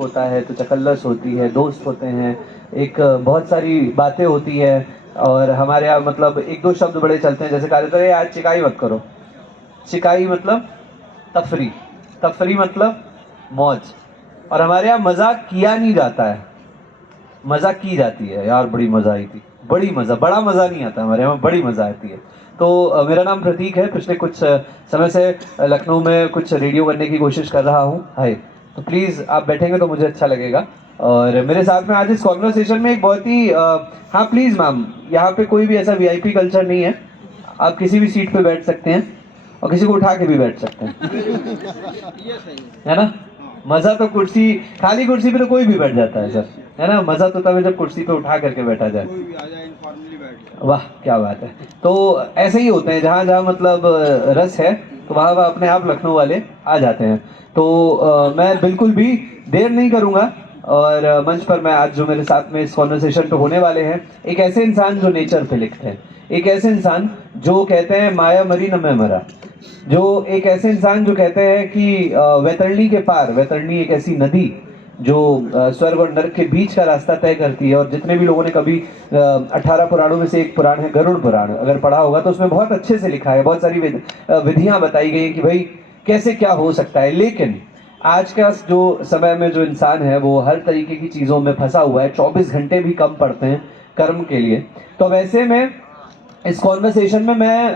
होता है तो चकल्लस होती है, दोस्त होते हैं, एक बहुत सारी बातें होती है। और हमारे यहाँ मतलब एक दो शब्द बड़े चलते हैं, जैसे कहा जाता है आज चिकाई मत करो। चिकाई मतलब तफरी, तफरी मतलब मौज। और हमारे यहाँ मजाक किया नहीं जाता है, मजा की जाती है। यार बड़ी मजा आई थी, बड़ी मजा, बड़ा मजा नहीं आता हमारे यहाँ, बड़ी मजा आती है। तो मेरा नाम प्रतीक है, पिछले कुछ समय से लखनऊ में कुछ रेडियो करने की कोशिश कर रहा हूँ। हाय, तो प्लीज़ आप बैठेंगे तो मुझे अच्छा लगेगा। और मेरे साथ में आज इस कॉन्वर्सेशन में एक बहुत ही हाँ प्लीज़ मैम, यहाँ पे कोई भी ऐसा वीआईपी कल्चर नहीं है, आप किसी भी सीट पे बैठ सकते हैं और किसी को उठा के भी बैठ सकते हैं, है ना। मजा तो कुर्सी, खाली कुर्सी पे तो कोई भी बैठ जाता है सर, है ना। मजा तो तब है जब कुर्सी पे उठा करके बैठा जाए। वाह क्या बात है। तो ऐसे ही होते हैं, जहाँ जहाँ मतलब रस है तो वहाँ वहाँ अपने आप लखनऊ वाले आ जाते हैं। तो मैं बिल्कुल भी देर नहीं करूँगा। और मंच पर मैं आज जो मेरे साथ में इस कॉन्वर्सेशन पे होने वाले हैं, एक ऐसे इंसान जो नेचर पे लिखते हैं, एक ऐसे इंसान जो कहते हैं माया मरी न मैं मरा, जो एक ऐसे इंसान जो कहते हैं कि वैतरणी के पार, वैतरणी एक ऐसी नदी जो स्वर्ग और नरक के बीच का रास्ता तय करती है। और जितने भी लोगों ने कभी 18 पुराणों में से एक पुराण है गरुड़ पुराण, अगर पढ़ा होगा तो उसमें बहुत अच्छे से लिखा है, बहुत सारी विधियां बताई गई कि भाई कैसे क्या हो सकता है। लेकिन आज का जो समय में जो इंसान है वो हर तरीके की चीज़ों में फंसा हुआ है, 24 घंटे भी कम पड़ते हैं कर्म के लिए। तो वैसे में इस कॉन्वर्सेशन में मैं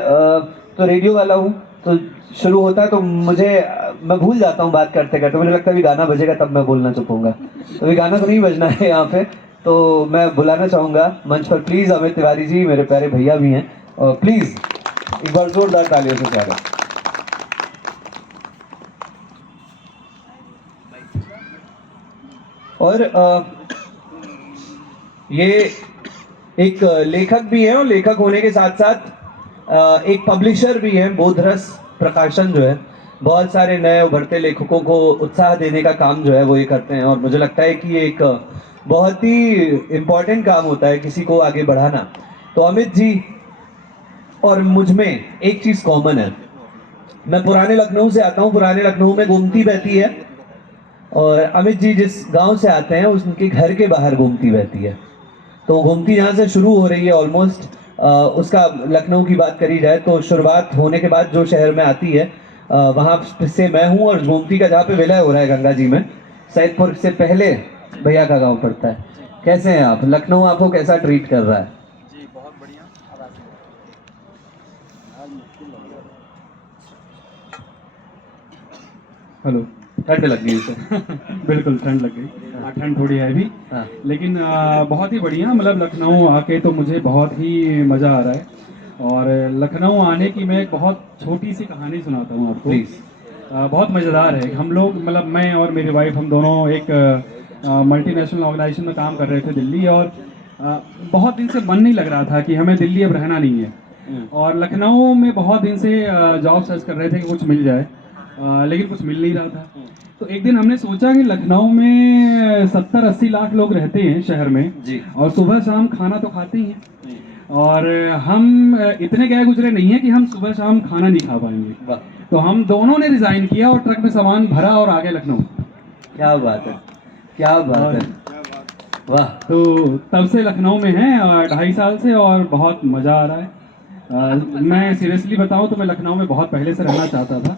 तो रेडियो वाला हूँ, तो शुरू होता है तो मुझे मैं भूल जाता हूँ बात करते करते, मुझे लगता है अभी गाना बजेगा तब मैं बोलना चुपूंगा। तो अभी गाना तो नहीं बजना है यहाँ पे। तो मैं बुलाना चाहूँगा मंच पर प्लीज़ अमित तिवारी जी, मेरे प्यारे भैया भी हैं, और प्लीज़ एक बार जोरदार तालियों से स्वागत। और ये एक लेखक भी है, और लेखक होने के साथ साथ एक पब्लिशर भी है। बोधरस प्रकाशन जो है, बहुत सारे नए उभरते लेखकों को उत्साह देने का काम जो है वो ये करते हैं। और मुझे लगता है कि ये एक बहुत ही इम्पोर्टेंट काम होता है किसी को आगे बढ़ाना। तो अमित जी और मुझ में एक चीज़ कॉमन है, मैं पुराने लखनऊ से आता हूँ, पुराने लखनऊ में गोमती बहती है, और अमित जी जिस गांव से आते हैं उनके घर के बाहर गोमती बहती है। तो गोमती जहाँ से शुरू हो रही है ऑलमोस्ट, उसका लखनऊ की बात करी जाए तो शुरुआत होने के बाद जो शहर में आती है वहाँ से मैं हूँ। और गोमती का जहाँ पे विलय हो रहा है गंगा जी में, सैदपुर से पहले भैया का गांव पड़ता है। कैसे हैं आप? लखनऊ आपको कैसा ट्रीट कर रहा है? जी बहुत बढ़िया। हेलो, ठंड लग गई उसे। बिल्कुल ठंड लग गई, ठंड थोड़ी है अभी। हाँ। लेकिन बहुत ही बढ़िया, मतलब लखनऊ आके तो मुझे बहुत ही मज़ा आ रहा है। और लखनऊ आने की मैं एक बहुत छोटी सी कहानी सुनाता हूँ आपको। प्लीज। बहुत मज़ेदार है। हम लोग, मतलब मैं और मेरी वाइफ, हम दोनों एक मल्टीनेशनल ऑर्गेनाइजेशन में काम कर रहे थे दिल्ली। और बहुत दिन से मन नहीं लग रहा था कि हमें दिल्ली अब रहना नहीं है। और लखनऊ में बहुत दिन से जॉब सर्च कर रहे थे कि कुछ मिल जाए, लेकिन कुछ मिल नहीं रहा था। तो एक दिन हमने सोचा कि लखनऊ में 70-80 लाख लोग रहते हैं शहर में जी। और सुबह शाम खाना तो खाते ही हैं। और हम इतने गए गुजरे नहीं है कि हम सुबह शाम खाना नहीं खा पाएंगे। तो हम दोनों ने रिजाइन किया और ट्रक में सामान भरा और आ गए लखनऊ। क्या बात है, क्या बात है, वाह। तो तब से लखनऊ में हैं 2.5 साल से, और बहुत मज़ा आ रहा है। मैं सीरियसली बताऊं तो मैं लखनऊ में बहुत पहले से रहना चाहता था,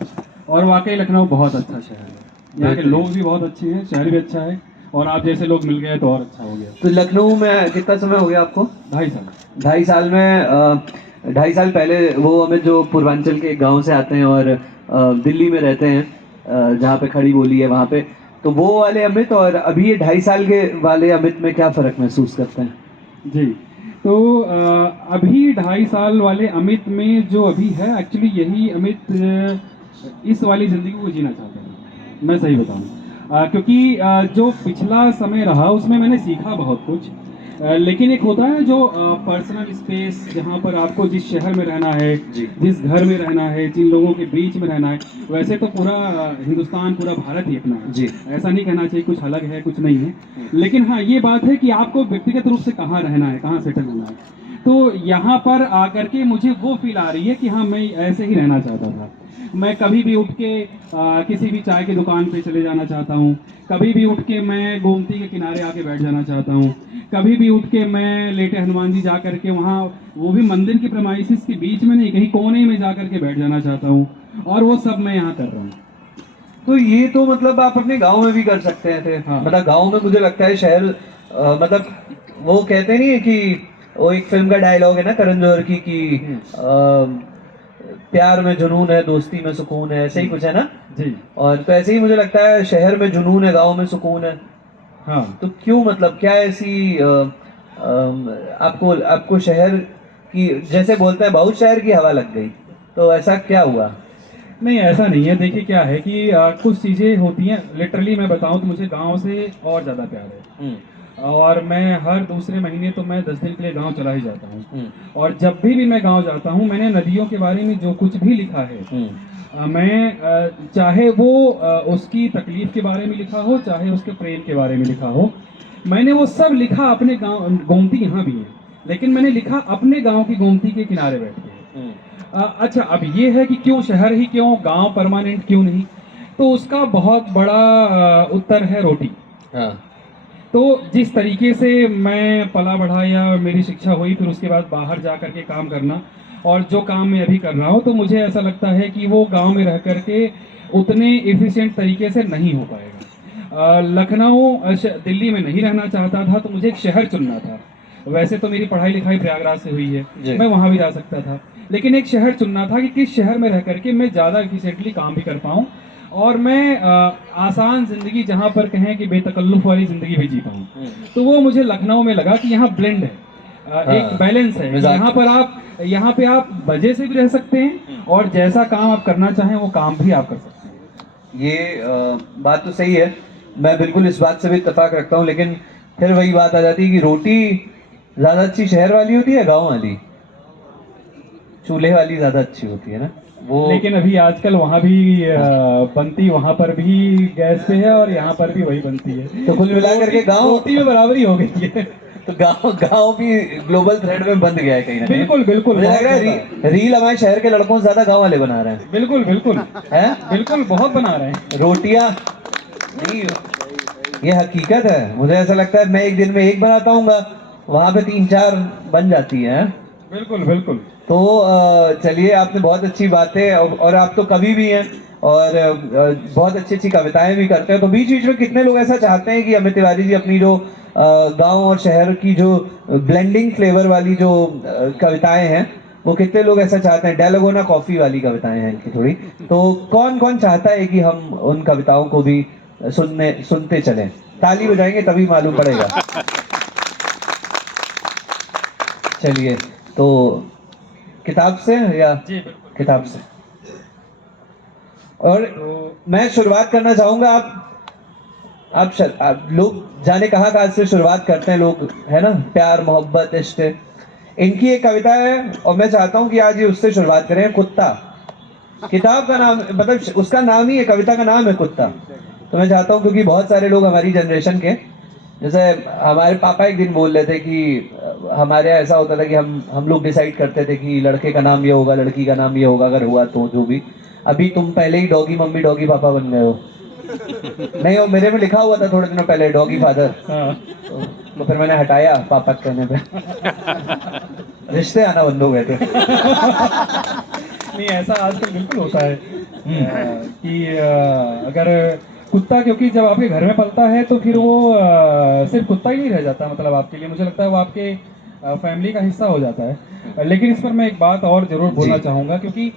और वाकई लखनऊ बहुत अच्छा शहर है। यहाँ के लोग भी बहुत अच्छे हैं, शहर भी अच्छा है, और आप जैसे लोग मिल गए तो और अच्छा हो गया। तो लखनऊ में कितना समय हो गया आपको? 2.5 साल। 2.5 साल में 2.5 साल पहले वो हमें जो पूर्वांचल के एक गांव से आते हैं और दिल्ली में रहते हैं, जहाँ पे खड़ी बोली है वहाँ पे, तो वो वाले अमित और अभी ये 2.5 साल के वाले अमित में क्या फ़र्क महसूस करते हैं? जी, तो अभी 2.5 साल वाले अमित में जो अभी है, एक्चुअली यही अमित इस वाली ज़िंदगी को जीना चाहता है, मैं सही बताऊं। क्योंकि जो पिछला समय रहा उसमें मैंने सीखा बहुत कुछ। लेकिन एक होता है जो पर्सनल स्पेस, जहाँ पर आपको जिस शहर में रहना है, जिस घर में रहना है, जिन लोगों के बीच में रहना है, वैसे तो पूरा हिंदुस्तान, पूरा भारत ही अपना है जी। ऐसा नहीं कहना चाहिए कुछ अलग है कुछ नहीं है। लेकिन हाँ, ये बात है कि आपको व्यक्तिगत रूप से कहाँ रहना है, कहाँ सेटल होना है। तो यहाँ पर आकर के मुझे वो फील आ रही है कि हाँ, मैं ऐसे ही रहना चाहता था। मैं कभी भी उठ के किसी भी चाय की दुकान पे चले जाना चाहता हूँ, कभी भी उठ के मैं गोमती के किनारे आके बैठ जाना चाहता हूँ, कभी भी उठ के मैं लेटे हनुमान जी जा करके वहाँ, वो भी मंदिर के प्रेमाइसिस के बीच में नहीं, कहीं कोने में जा करके बैठ जाना चाहता हूँ, और वो सब मैं यहाँ कर रहा हूँ। तो ये तो मतलब आप अपने गांव में भी कर सकते हैं थे। हाँ। मतलब गांव में मुझे लगता है शहर मतलब वो कहते नहीं है कि वो एक फिल्म का डायलॉग है ना करण जौहर की कि प्यार में जुनून है, दोस्ती में सुकून है, ऐसे ही कुछ है ना। जी। और तो ऐसे ही मुझे लगता है शहर में जुनून है, गांव में सुकून है। हाँ। तो क्यों मतलब क्या ऐसी आपको आपको शहर की, जैसे बोलते हैं बहुत शहर की हवा लग गई, तो ऐसा क्या हुआ? नहीं, ऐसा नहीं है। देखिए क्या है कि कुछ चीज़ें होती हैं, लिटरली मैं बताऊं तो मुझे गांव से और ज़्यादा प्यार है। और मैं हर दूसरे महीने तो मैं 10 दिन के लिए गांव चला ही जाता हूँ। और जब भी मैं गांव जाता हूँ, मैंने नदियों के बारे में जो कुछ भी लिखा है, मैं चाहे वो उसकी तकलीफ के बारे में लिखा हो, चाहे उसके प्रेम के बारे में लिखा हो, मैंने वो सब लिखा अपने गांव। गोमती यहाँ भी है, लेकिन मैंने लिखा अपने गांव की गोमती के किनारे बैठ के। अच्छा, अब ये है कि क्यों शहर ही क्यों, गांव परमानेंट क्यों नहीं? तो उसका बहुत बड़ा उत्तर है रोटी। हाँ। तो जिस तरीके से मैं पला बढ़ा या मेरी शिक्षा हुई, फिर उसके बाद बाहर जा करके काम करना, और जो काम मैं अभी कर रहा हूँ, तो मुझे ऐसा लगता है कि वो गांव में रह करके उतने एफिशिएंट तरीके से नहीं हो पाएगा। लखनऊ दिल्ली में नहीं रहना चाहता था, तो मुझे एक शहर चुनना था। वैसे तो मेरी पढ़ाई लिखाई प्रयागराज से हुई है, जी। मैं वहाँ भी जा सकता था, लेकिन एक शहर चुनना था कि किस शहर में रह करके मैं ज़्यादा एफिशिएंटली काम भी कर पाऊँ, और मैं आसान ज़िंदगी, जहाँ पर कहें कि बेतकल्लुफ़ वाली ज़िंदगी भी जी पाऊँ। तो वो मुझे लखनऊ में लगा कि यहाँ ब्लेंड है, एक हाँ, बैलेंस है। मिजाज। यहाँ पे आप मजे से भी रह सकते हैं, और जैसा काम आप करना चाहें वो काम भी आप कर सकते हैं। ये बात तो सही है, मैं बिल्कुल इस बात से भी इत्तेफाक रखता हूँ, लेकिन फिर वही बात आ जाती है कि रोटी ज़्यादा अच्छी शहर वाली होती है गांव वाली? चूल्हे वाली ज़्यादा अच्छी होती है ना वो। लेकिन अभी आजकल वहाँ भी बनती, वहाँ पर भी गैस पे है, और यहाँ पर भी वही बनती है। तो कुल मिलाकर के गांव, रोटी में बराबरी हो गई है। तो गांव गांव भी ग्लोबल थ्रेड में बंद गया है कहीं ना कहीं। बिल्कुल बिल्कुल, मुझे लग बहुत रहा है ज्यादा। रील हमारे शहर के लड़कों से ज्यादा गांव वाले बना रहे हैं। बिल्कुल बिल्कुल हैं? बिल्कुल, बहुत बना रहे हैं। रोटियां नहीं, ये हकीकत है। मुझे ऐसा लगता है मैं एक दिन में एक बनाता हूँ, वहां पे 3-4 बन जाती है। बिल्कुल बिल्कुल। तो चलिए, आपने बहुत अच्छी बातें, और आप तो कवि भी हैं, और बहुत अच्छी अच्छी कविताएं भी करते हैं। तो बीच बीच में कितने लोग ऐसा चाहते हैं कि अमित तिवारी जी अपनी जो गांव और शहर की जो ब्लेंडिंग फ्लेवर वाली जो कविताएं हैं, वो कितने लोग ऐसा चाहते हैं? डेलागोना कॉफी वाली कविताएं हैं इनकी थोड़ी। तो कौन कौन चाहता है कि हम उन कविताओं को भी सुनते चलें? ताली बजाएंगे तभी मालूम पड़ेगा। चलिए, तो किताब से या जी बिल्कुल। किताब से, और मैं शुरुआत करना चाहूंगा। आप लोग जाने कहाँ से शुरुआत करते हैं लोग, है ना, प्यार मोहब्बत इश्क। इनकी एक कविता है, और मैं चाहता हूं कि आज ये उससे शुरुआत करें। कुत्ता, किताब का नाम, मतलब उसका नाम ही है, कविता का नाम है कुत्ता। तो मैं चाहता हूं, क्योंकि बहुत सारे लोग हमारी जनरेशन के, जैसे हमारे पापा एक दिन बोल रहे थे कि हमारे यहाँ ऐसा होता था कि हम लोग डिसाइड करते थे कि लड़के का नाम ये होगा, लड़की का नाम ये होगा, अगर हुआ तो जो भी। अभी तुम पहले ही डॉगी मम्मी डॉगी पापा बन गए हो। नहीं, वो मेरे में लिखा हुआ था थोड़े दिनों पहले डॉगी फादर, तो फिर मैंने हटाया पापा कहने पे। रिश्ते आना बंद हो गए थे। नहीं, ऐसा आजकल बिल्कुल होता है कि अगर कुत्ता, क्योंकि जब आपके घर में पलता है तो फिर वो सिर्फ कुत्ता ही नहीं रह जाता, मतलब आपके लिए, मुझे लगता है वो आपके फैमिली का हिस्सा हो जाता है। लेकिन इस पर मैं एक बात और जरूर बोलना चाहूँगा, क्योंकि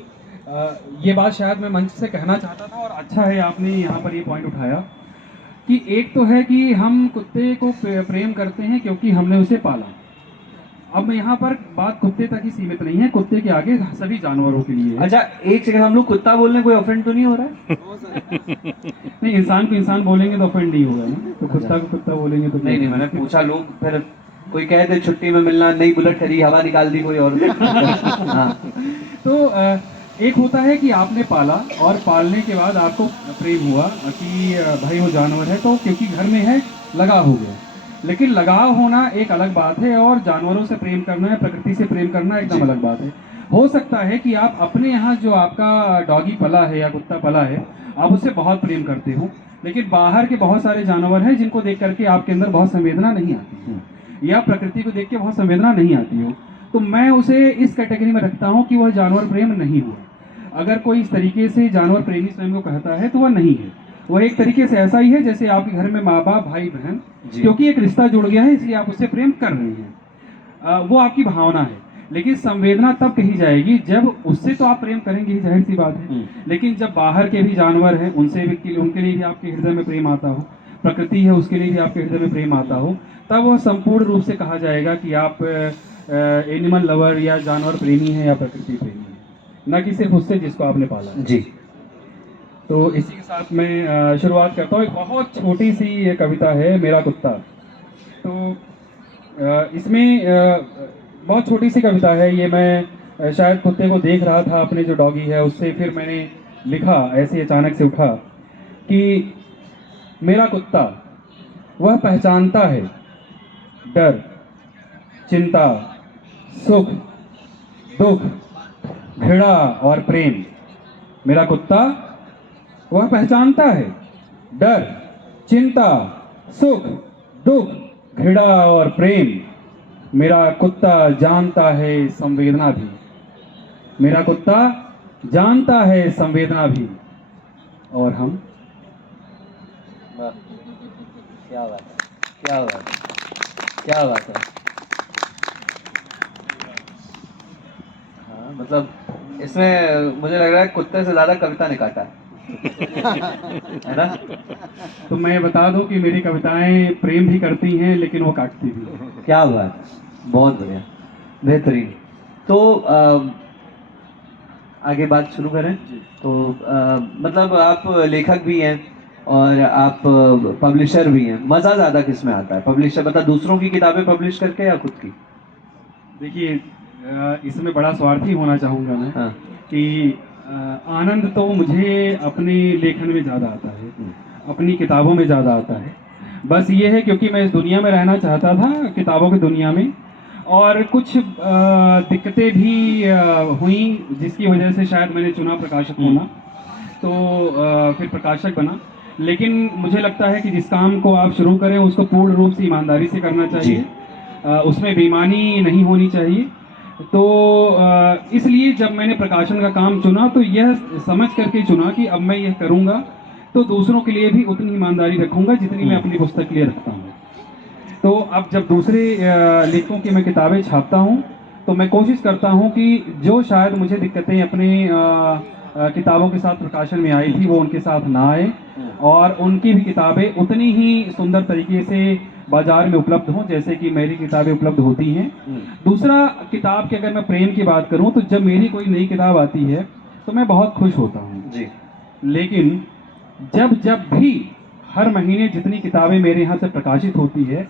ये बात शायद मैं मंच से कहना चाहता था, और अच्छा है आपने यहाँ पर ये पॉइंट उठाया, कि एक तो है कि हम कुत्ते को प्रेम करते हैं क्योंकि हमने उसे पाला। अब यहाँ पर बात कुत्ते तक ही सीमित नहीं है, कुत्ते के आगे सभी जानवरों के लिए है। अच्छा, एक सेकंड, हम लोग कुत्ता बोलने कोई ऑफेंड तो नहीं हो रहा है? नहीं, इंसान को इंसान बोलेंगे तो ऑफेंड नहीं होगा ना, तो कुत्ता को कुत्ता बोलेंगे तो नहीं, मैंने पूछा, लोग फिर कोई कहे थे छुट्टी में मिलना, नई बुलेट खरीदी, हवा निकाल दी कोई और। हाँ। तो एक होता है कि आपने पाला, और पालने के बाद आपको प्रेम हुआ कि भाई वो जानवर है, तो क्योंकि घर में है लगा हो गया। लेकिन लगाव होना एक अलग बात है और जानवरों से प्रेम करना है, प्रकृति से प्रेम करना एकदम अलग बात है। हो सकता है कि आप अपने यहाँ जो आपका डॉगी पला है या कुत्ता पला है, आप उससे बहुत प्रेम करते हो, लेकिन बाहर के बहुत सारे जानवर हैं जिनको देख करके आपके अंदर बहुत संवेदना नहीं आती है, या प्रकृति को देख के बहुत संवेदना नहीं आती हो, तो मैं उसे इस कैटेगरी में रखता हूँ कि वह जानवर प्रेम नहीं हुआ। अगर कोई इस तरीके से जानवर प्रेमी स्वयं को कहता है तो वह नहीं है, वह एक तरीके से ऐसा ही है जैसे आपके घर में माँ बाप भाई बहन, क्योंकि एक रिश्ता जुड़ गया है इसलिए आप उससे प्रेम कर रहे हैं, वो आपकी भावना है। लेकिन संवेदना तब कही जाएगी जब उससे तो आप प्रेम करेंगे ही, जाहिर सी बात है, लेकिन जब बाहर के भी जानवर हैं उनसे भी, उनके लिए भी आपके हृदय में प्रेम आता हो, प्रकृति है उसके लिए भी आपके हृदय में प्रेम आता हो, तब वह संपूर्ण रूप से कहा जाएगा कि आप एनिमल लवर या जानवर प्रेमी हैं या प्रकृति प्रेमी हैं, न कि सिर्फ उससे जिसको आपने पाला है। जी। तो इसी के साथ मैं शुरुआत करता हूँ। एक बहुत छोटी सी ये कविता है, मेरा कुत्ता। तो इसमें बहुत छोटी सी कविता है ये, मैं शायद कुत्ते को देख रहा था, अपने जो डॉगी है उससे, फिर मैंने लिखा, ऐसे अचानक से उठा कि मेरा कुत्ता वह पहचानता है डर, चिंता, सुख, दुख, घृणा और प्रेम। मेरा कुत्ता वह पहचानता है डर, चिंता, सुख, दुख, घृणा और प्रेम। मेरा कुत्ता जानता है संवेदना भी। मेरा कुत्ता जानता है संवेदना भी। और हम, क्या बात है, क्या बात है, क्या बात है। हाँ, मतलब इसमें मुझे लग रहा है कुत्ते से ज्यादा कविता ने काटा है ना? तो मैं बता दूं कि मेरी कविताएं प्रेम भी करती हैं लेकिन वो काटती भी हैं। क्या बात, बहुत बढ़िया, बेहतरीन। तो आगे बात शुरू करें तो मतलब आप लेखक भी हैं और आप पब्लिशर भी हैं, मज़ा ज़्यादा किस में आता है? पब्लिशर मतलब दूसरों की किताबें पब्लिश करके या खुद की? देखिए, इसमें बड़ा स्वार्थी होना चाहूँगा मैं। हाँ। कि आनंद तो मुझे अपने लेखन में ज़्यादा आता है, अपनी किताबों में ज़्यादा आता है। बस ये है क्योंकि मैं इस दुनिया में रहना चाहता था, किताबों की दुनिया में, और कुछ दिक्कतें भी हुई जिसकी वजह से शायद मैंने चुना प्रकाशक होना, तो फिर प्रकाशक बना। लेकिन मुझे लगता है कि जिस काम को आप शुरू करें उसको पूर्ण रूप से ईमानदारी से करना चाहिए, उसमें बेईमानी नहीं होनी चाहिए। तो इसलिए जब मैंने प्रकाशन का काम चुना तो यह समझ करके चुना कि अब मैं यह करूँगा तो दूसरों के लिए भी उतनी ईमानदारी रखूँगा जितनी मैं अपनी पुस्तक के लिए रखता हूँ। तो अब जब दूसरे लेखकों की मैं किताबें छापता हूँ तो मैं कोशिश करता हूँ कि जो शायद मुझे दिक्कतें अपने किताबों के साथ प्रकाशन में आई थी वो उनके साथ ना आए, और उनकी भी किताबें उतनी ही सुंदर तरीके से बाजार में उपलब्ध हों जैसे कि मेरी किताबें उपलब्ध होती हैं। दूसरा, किताब की अगर मैं प्रेम की बात करूं तो जब मेरी कोई नई किताब आती है तो मैं बहुत खुश होता हूं जी। लेकिन जब भी हर महीने जितनी किताबें मेरे यहाँ से प्रकाशित होती है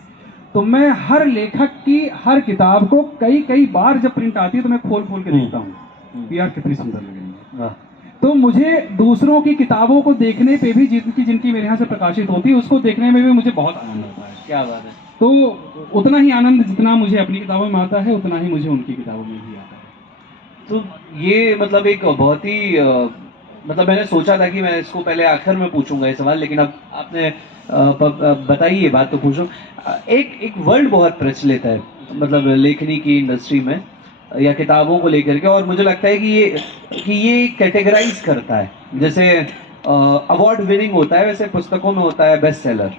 तो मैं हर लेखक की हर किताब को कई बार जब प्रिंट आती है तो मैं खोल के देखता हूँ कि यार कितनी सुंदर लग रही है। तो मुझे दूसरों की किताबों को देखने पे भी, जिनकी मेरे यहाँ से प्रकाशित होती है उसको देखने में भी मुझे बहुत आनंद आता है। क्या बात है। तो उतना ही आनंद जितना मुझे अपनी किताबों में आता है उतना ही मुझे उनकी किताबों में भी आता है। तो ये मतलब एक बहुत ही मतलब मैंने सोचा था कि मैं इसको पहले आखिर में पूछूंगा ये सवाल, लेकिन अब आपने बताई ये बात तो पूछूं। एक वर्ड बहुत प्रचलित है मतलब लेखनी की इंडस्ट्री में या किताबों को लेकर के, और मुझे लगता है कि ये कैटेगराइज करता है, जैसे अवार्ड विनिंग होता है वैसे पुस्तकों में होता है बेस्ट सेलर।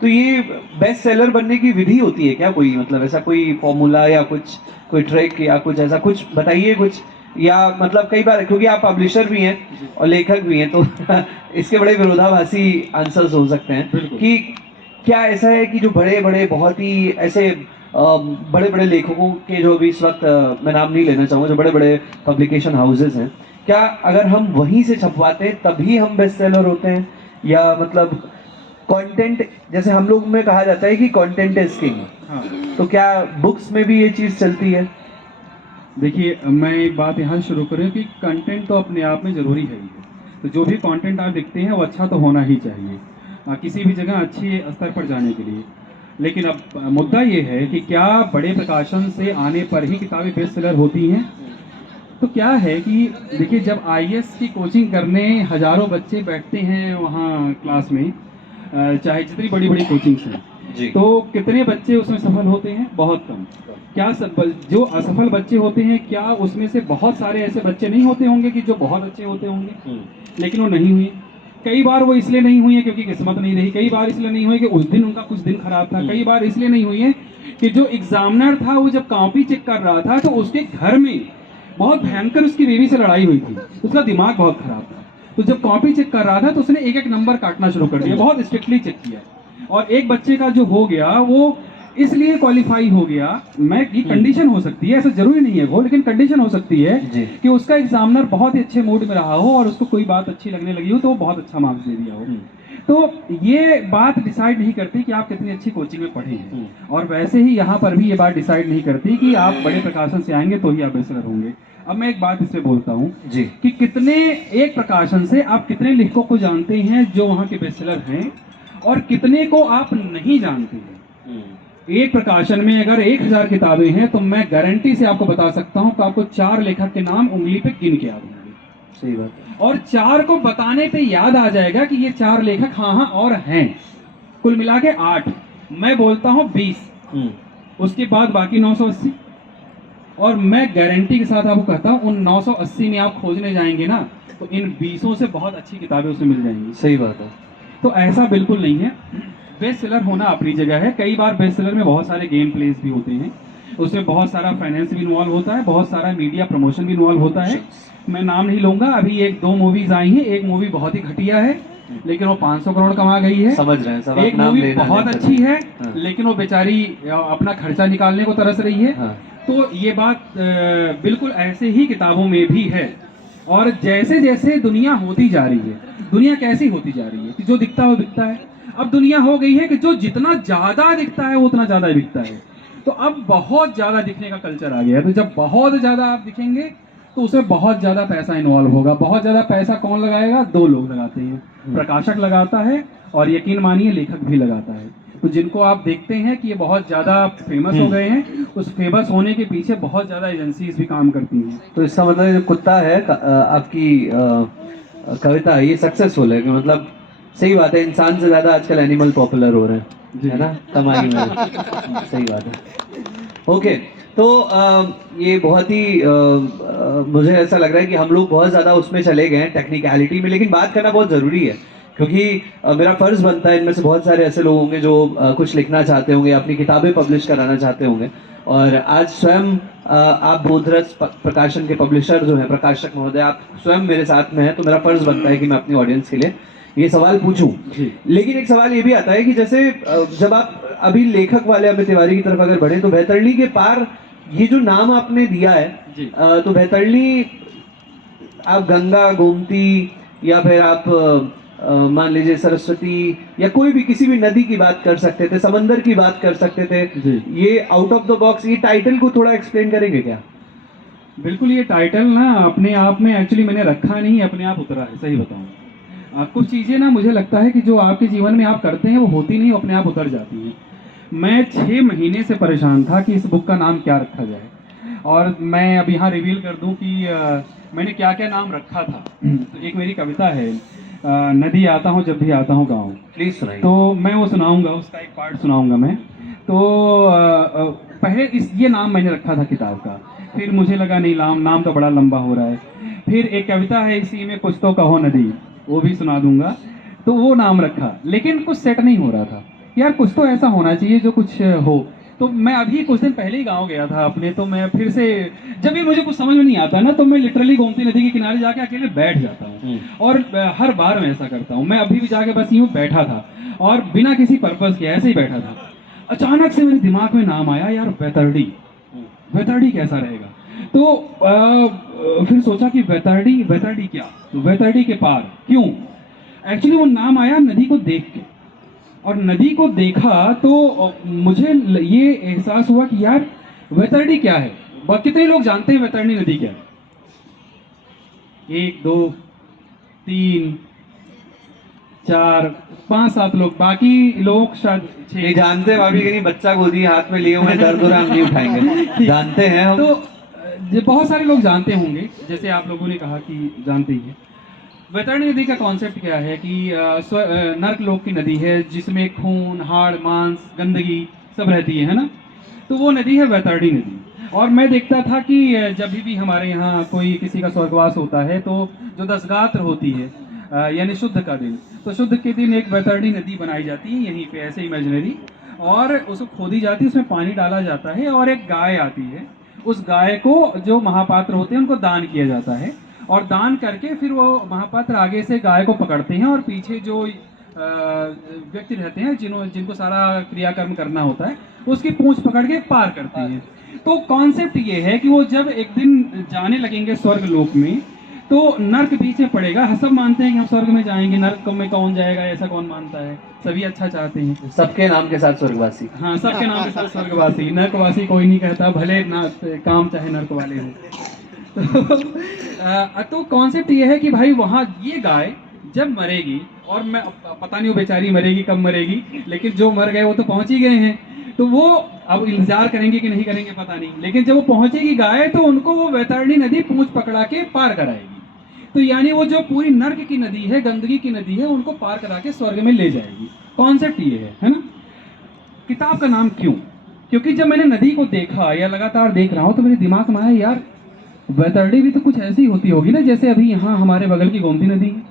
तो ये बेस्ट सेलर बनने की विधि होती है क्या कोई, मतलब ऐसा कोई फॉर्मूला या कुछ कोई ट्रिक या कुछ ऐसा कुछ बताइए कुछ, या मतलब कई बार क्योंकि आप पब्लिशर भी हैं और लेखक भी हैं तो इसके बड़े विरोधाभासी आंसर्स हो सकते हैं कि क्या ऐसा है कि जो बड़े बड़े बहुत ही ऐसे बड़े बड़े लेखकों के जो भी इस वक्त मैं नाम नहीं लेना चाहूँगा, जो बड़े बड़े पब्लिकेशन हाउसेज हैं, क्या अगर हम वहीं से छपवाते हैं तभी हम बेस्ट सेलर होते हैं, या मतलब कंटेंट, जैसे हम लोग में कहा जाता है कि कंटेंट इज किंग, तो क्या बुक्स में भी ये चीज़ चलती है? देखिए, मैं एक बात यहाँ से शुरू करूँ कि कंटेंट तो अपने आप में ज़रूरी है ही है। तो जो भी कंटेंट आप लिखते हैं वो अच्छा तो होना ही चाहिए किसी भी जगह अच्छे स्तर पर जाने के लिए। लेकिन अब मुद्दा ये है कि क्या बड़े प्रकाशन से आने पर ही किताबें बेस्ट सेलर होती हैं? तो क्या है कि देखिए, जब आईएएस की कोचिंग करने हजारों बच्चे बैठते हैं वहाँ क्लास में, चाहे जितनी बड़ी बड़ी कोचिंग्स हैं, जी। तो कितने बच्चे उसमें सफल होते हैं? बहुत कम। क्या जो असफल बच्चे होते हैं, क्या उसमें से बहुत सारे ऐसे बच्चे नहीं होते होंगे कि जो बहुत अच्छे होते होंगे? लेकिन वो नहीं हुए। कई बार वो इसलिए नहीं हुई है क्योंकि किस्मत नहीं रही, कई बार इसलिए नहीं हुई कि उस दिन उनका कुछ दिन खराब था, कई बार इसलिए नहीं हुई है कि जो एग्जामिनर था वो जब कॉपी चेक कर रहा था तो उसके घर में बहुत भयंकर उसकी बीवी से लड़ाई हुई थी, उसका दिमाग बहुत खराब था। तो जब कॉपी चेक कर रहा था तो उसने एक एक नंबर काटना शुरू कर दिया, बहुत स्ट्रिक्टली चेक किया। और एक बच्चे का जो हो गया वो इसलिए क्वालिफाई हो गया, मैं ये कंडीशन हो सकती है, ऐसा जरूरी नहीं है वो, लेकिन कंडीशन हो सकती है जी। कि उसका एग्जामिनर बहुत ही अच्छे मूड में रहा हो और उसको कोई बात अच्छी लगने लगी हो तो वो बहुत अच्छा मार्क्स दे दिया हो। तो ये बात डिसाइड नहीं करती कि आप कितनी अच्छी कोचिंग में पढ़े हैं, और वैसे ही यहाँ पर भी ये बात डिसाइड नहीं करती कि आप बड़े प्रकाशन से आएंगे तो ही आप बेहतर होंगे। अब मैं एक बात इसमें बोलता हूँ जी। कि कितने एक प्रकाशन से आप कितने लेखकों को जानते हैं जो वहाँ के बेस्टसेलर हैं, और कितने को आप नहीं जानते हैं। एक प्रकाशन में अगर 1000 किताबें हैं तो मैं गारंटी से आपको बता सकता हूँ कि आपको 4 लेखक के नाम उंगली पे गिन के याद होंगे। सही बात है। और 4 को बताने पे याद आ जाएगा कि ये 4 लेखक हाँ और हैं। कुल मिला के 8, मैं बोलता हूँ 20, उसके बाद बाकी 980। और मैं गारंटी के साथ आपको कहता हूँ उन 980 में आप खोजने जाएंगे ना तो इन 20 से बहुत अच्छी किताबें उसमें मिल जाएंगी। सही बात है। तो ऐसा बिल्कुल नहीं है। बेस्ट सेलर होना अपनी जगह है, कई बार बेस्ट सेलर में बहुत सारे गेम प्लेस भी होते हैं, उसमें बहुत सारा फाइनेंस भी इन्वॉल्व होता है, बहुत सारा मीडिया प्रमोशन भी इन्वॉल्व होता है। मैं नाम नहीं लूंगा, अभी 1-2 मूवीज आई हैं, एक मूवी बहुत ही घटिया है लेकिन वो 500 करोड़ कमा गई है। समझ रहे हैं सब, आप एक नाम मूवी लेना बहुत नहीं अच्छी है हाँ। लेकिन वो बेचारी अपना खर्चा निकालने को तरस रही है। हाँ। तो ये बात बिल्कुल ऐसे ही किताबों में भी है। और जैसे जैसे दुनिया होती जा रही है, दुनिया कैसी होती जा रही है कि जो दिखता है वो बिकता है। अब दुनिया हो गई है कि जो जितना ज्यादा दिखता है वो उतना ज्यादा बिकता है। तो अब बहुत ज्यादा दिखने का कल्चर आ गया है। तो जब बहुत ज्यादा आप दिखेंगे तो उसमें बहुत ज्यादा पैसा इन्वॉल्व होगा। बहुत ज्यादा पैसा कौन लगाएगा? 2 लोग लगाते हैं, प्रकाशक लगाता है और यकीन मानिए लेखक भी लगाता है। तो जिनको आप देखते हैं कि ये बहुत ज्यादा फेमस हो गए हैं, उस फेमस होने के पीछे बहुत ज्यादा एजेंसीज भी काम करती हैं। तो इसका मतलब जो कुत्ता है आपकी कविता है ये सक्सेसफुल है कि मतलब सही बात है, इंसान से ज्यादा आजकल एनिमल पॉपुलर हो रहे हैं, है ना, कमाई में। सही बात है। ओके, तो ये बहुत ही मुझे ऐसा लग रहा है कि हम लोग बहुत ज़्यादा उसमें चले गए हैं टेक्निकलिटी में, लेकिन बात करना बहुत ज़रूरी है क्योंकि मेरा फ़र्ज़ बनता है, इनमें से बहुत सारे ऐसे लोग होंगे जो कुछ लिखना चाहते होंगे, अपनी किताबें पब्लिश कराना चाहते होंगे। और आज स्वयं आप बोधरस प्रकाशन के पब्लिशर जो हैं, प्रकाशक महोदय, आप स्वयं मेरे साथ में हैं, तो मेरा फ़र्ज़ बनता है कि मैं अपनी ऑडियंस के लिए ये सवाल पूछूं। लेकिन एक सवाल ये भी आता है कि जैसे जब आप अभी लेखक वाले अमित तिवारी की तरफ अगर बढ़े तो वैतरणी के पार ये जो नाम आपने दिया है, तो वैतरणी आप गंगा, गोमती या फिर आप मान लीजिए सरस्वती या कोई भी किसी भी नदी की बात कर सकते थे, समंदर की बात कर सकते थे। ये आउट ऑफ द बॉक्स, ये टाइटल को थोड़ा एक्सप्लेन करेंगे क्या? बिल्कुल, ये टाइटल ना अपने आप में एक्चुअली मैंने रखा नहीं, अपने आप उतरा है। सही बताऊं, कुछ चीज़ें ना मुझे लगता है कि जो आपके जीवन में आप करते हैं वो होती नहीं, अपने आप उतर जाती हैं। मैं 6 महीने से परेशान था कि इस बुक का नाम क्या रखा जाए, और मैं अब यहाँ रिवील कर दूं कि मैंने क्या क्या नाम रखा था। तो एक मेरी कविता है, नदी आता हूँ जब भी आता हूँ गाँव। प्लीज सुनाइए। तो मैं वो सुनाऊंगा, उसका एक पार्ट सुनाऊंगा मैं। तो पहले ये नाम मैंने रखा था किताब का, फिर मुझे लगा नहीं, नाम तो बड़ा लंबा हो रहा है। फिर एक कविता है इसी में, कुछ तो कहो नदी, वो भी सुना दूंगा। तो वो नाम रखा, लेकिन कुछ सेट नहीं हो रहा था यार, कुछ तो ऐसा होना चाहिए जो कुछ हो। तो मैं अभी कुछ दिन पहले ही गांव गया था अपने, तो मैं फिर से जब भी मुझे कुछ समझ में नहीं आता ना तो मैं लिटरली गोमती नदी के किनारे जाके अकेले बैठ जाता हूँ। और हर बार मैं ऐसा करता हूँ। मैं अभी भी जाके बस यूँ बैठा था और बिना किसी पर्पस के ऐसे ही बैठा था। अचानक से मेरे दिमाग में नाम आया, यार वैतरणी, वैतरणी कैसा रहेगा। तो फिर सोचा कि वैतरणी, वैतरणी क्या, वैतरणी के पार क्यों। एक्चुअली वो नाम आया नदी को देख के, और नदी को देखा तो मुझे ये एहसास हुआ कि यार वैतरणी क्या है। कितने लोग जानते हैं वैतरणी नदी क्या है? 1 2 3 4 5 7 लोग, बाकी लोग शायद ये 6। जानते हैं भाभी कि नहीं, बच्चा गोदी हाथ में लिए हुए हैं, दर्द हो रहा है, हम नहीं उठाएंगे, जानते हैं हम। तो ये बहुत सारे लोग जानते होंगे, जैसे आप लोगों ने कहा कि जानते ही हैं। वैतरणी नदी का कॉन्सेप्ट क्या है कि नर्क लोक की नदी है, जिसमें खून, हाड़, मांस, गंदगी सब रहती है ना। तो वो नदी है वैतरणी नदी। और मैं देखता था कि जब भी हमारे यहाँ कोई किसी का स्वर्गवास होता है, तो जो दशगात्र होती है, यानी शुद्ध का दिन, तो शुद्ध के दिन एक वैतरणी नदी बनाई जाती है यहीं पे ऐसे इमेजिनरी, और उसको खोदी जाती है, उसमें पानी डाला जाता है, और एक गाय आती है। उस गाय को जो महापात्र होते हैं उनको दान किया जाता है, और दान करके फिर वो महापात्र आगे से गाय को पकड़ते हैं, और पीछे जो व्यक्ति रहते हैं जिनको सारा क्रियाकर्म करना होता है, उसकी पूंछ पकड़ के पार करते हैं। तो कॉन्सेप्ट ये है कि वो जब एक दिन जाने लगेंगे स्वर्ग लोक में, तो नर्क बीच में पड़ेगा। सब मानते हैं कि हम स्वर्ग में जाएंगे, नर्क में कौन जाएगा, ऐसा कौन मानता है? सभी अच्छा चाहते हैं। सबके नाम के साथ स्वर्गवासी। हाँ, सबके नाम के साथ स्वर्गवासी, नर्कवासी कोई नहीं कहता, भले ना काम चाहे नर्क वाले हो। तो कॉन्सेप्ट ये है कि भाई वहाँ ये गाय जब मरेगी, और मैं पता नहीं वो बेचारी मरेगी कब मरेगी, लेकिन जो मर गए वो तो पहुंच ही गए हैं, तो वो अब इंतजार करेंगे कि नहीं करेंगे पता नहीं, लेकिन जब वो पहुंचेगी गाय, तो उनको वो वैतरणी नदी पूंछ पकड़ा के पार कराएगी। तो यानी वो जो पूरी नर्क की नदी है, गंदगी की नदी है, उनको पार करा के स्वर्ग में ले जाएगी। कॉन्सेप्ट ये है ना। किताब का नाम क्यों? क्योंकि जब मैंने नदी को देखा या लगातार देख रहा हूँ, तो मेरे दिमाग में आया, यार वैतरणी भी तो कुछ ऐसी होती होगी ना, जैसे अभी यहाँ हमारे बगल की गोमती नदी है।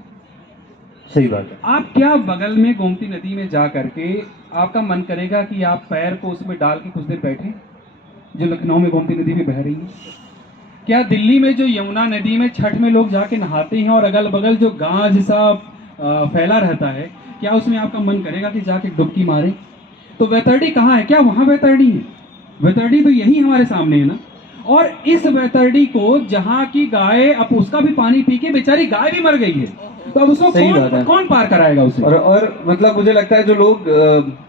सही बात है। आप क्या बगल में गोमती नदी में जा करके आपका मन करेगा कि आप पैर को उसमें डाल के कुछ देर बैठे, जो लखनऊ में गोमती नदी भी बह रही है? क्या दिल्ली में जो यमुना नदी में छठ में लोग जाके नहाते हैं, और अगल बगल जो गांज सा फैला रहता है, क्या उसमें आपका मन करेगा कि जाके डुबकी मारे? तो वैतरणी कहाँ है? क्या वहाँ वैतरणी है? वैतरणी तो यही हमारे सामने है ना। और इस वैतरणी को जहाँ की गाय, अब उसका भी पानी पी के बेचारी गाय भी मर गई है, तो अब उसको सही बात है। कौन पार कराएगा उसे? और मतलब मुझे लगता है जो लोग,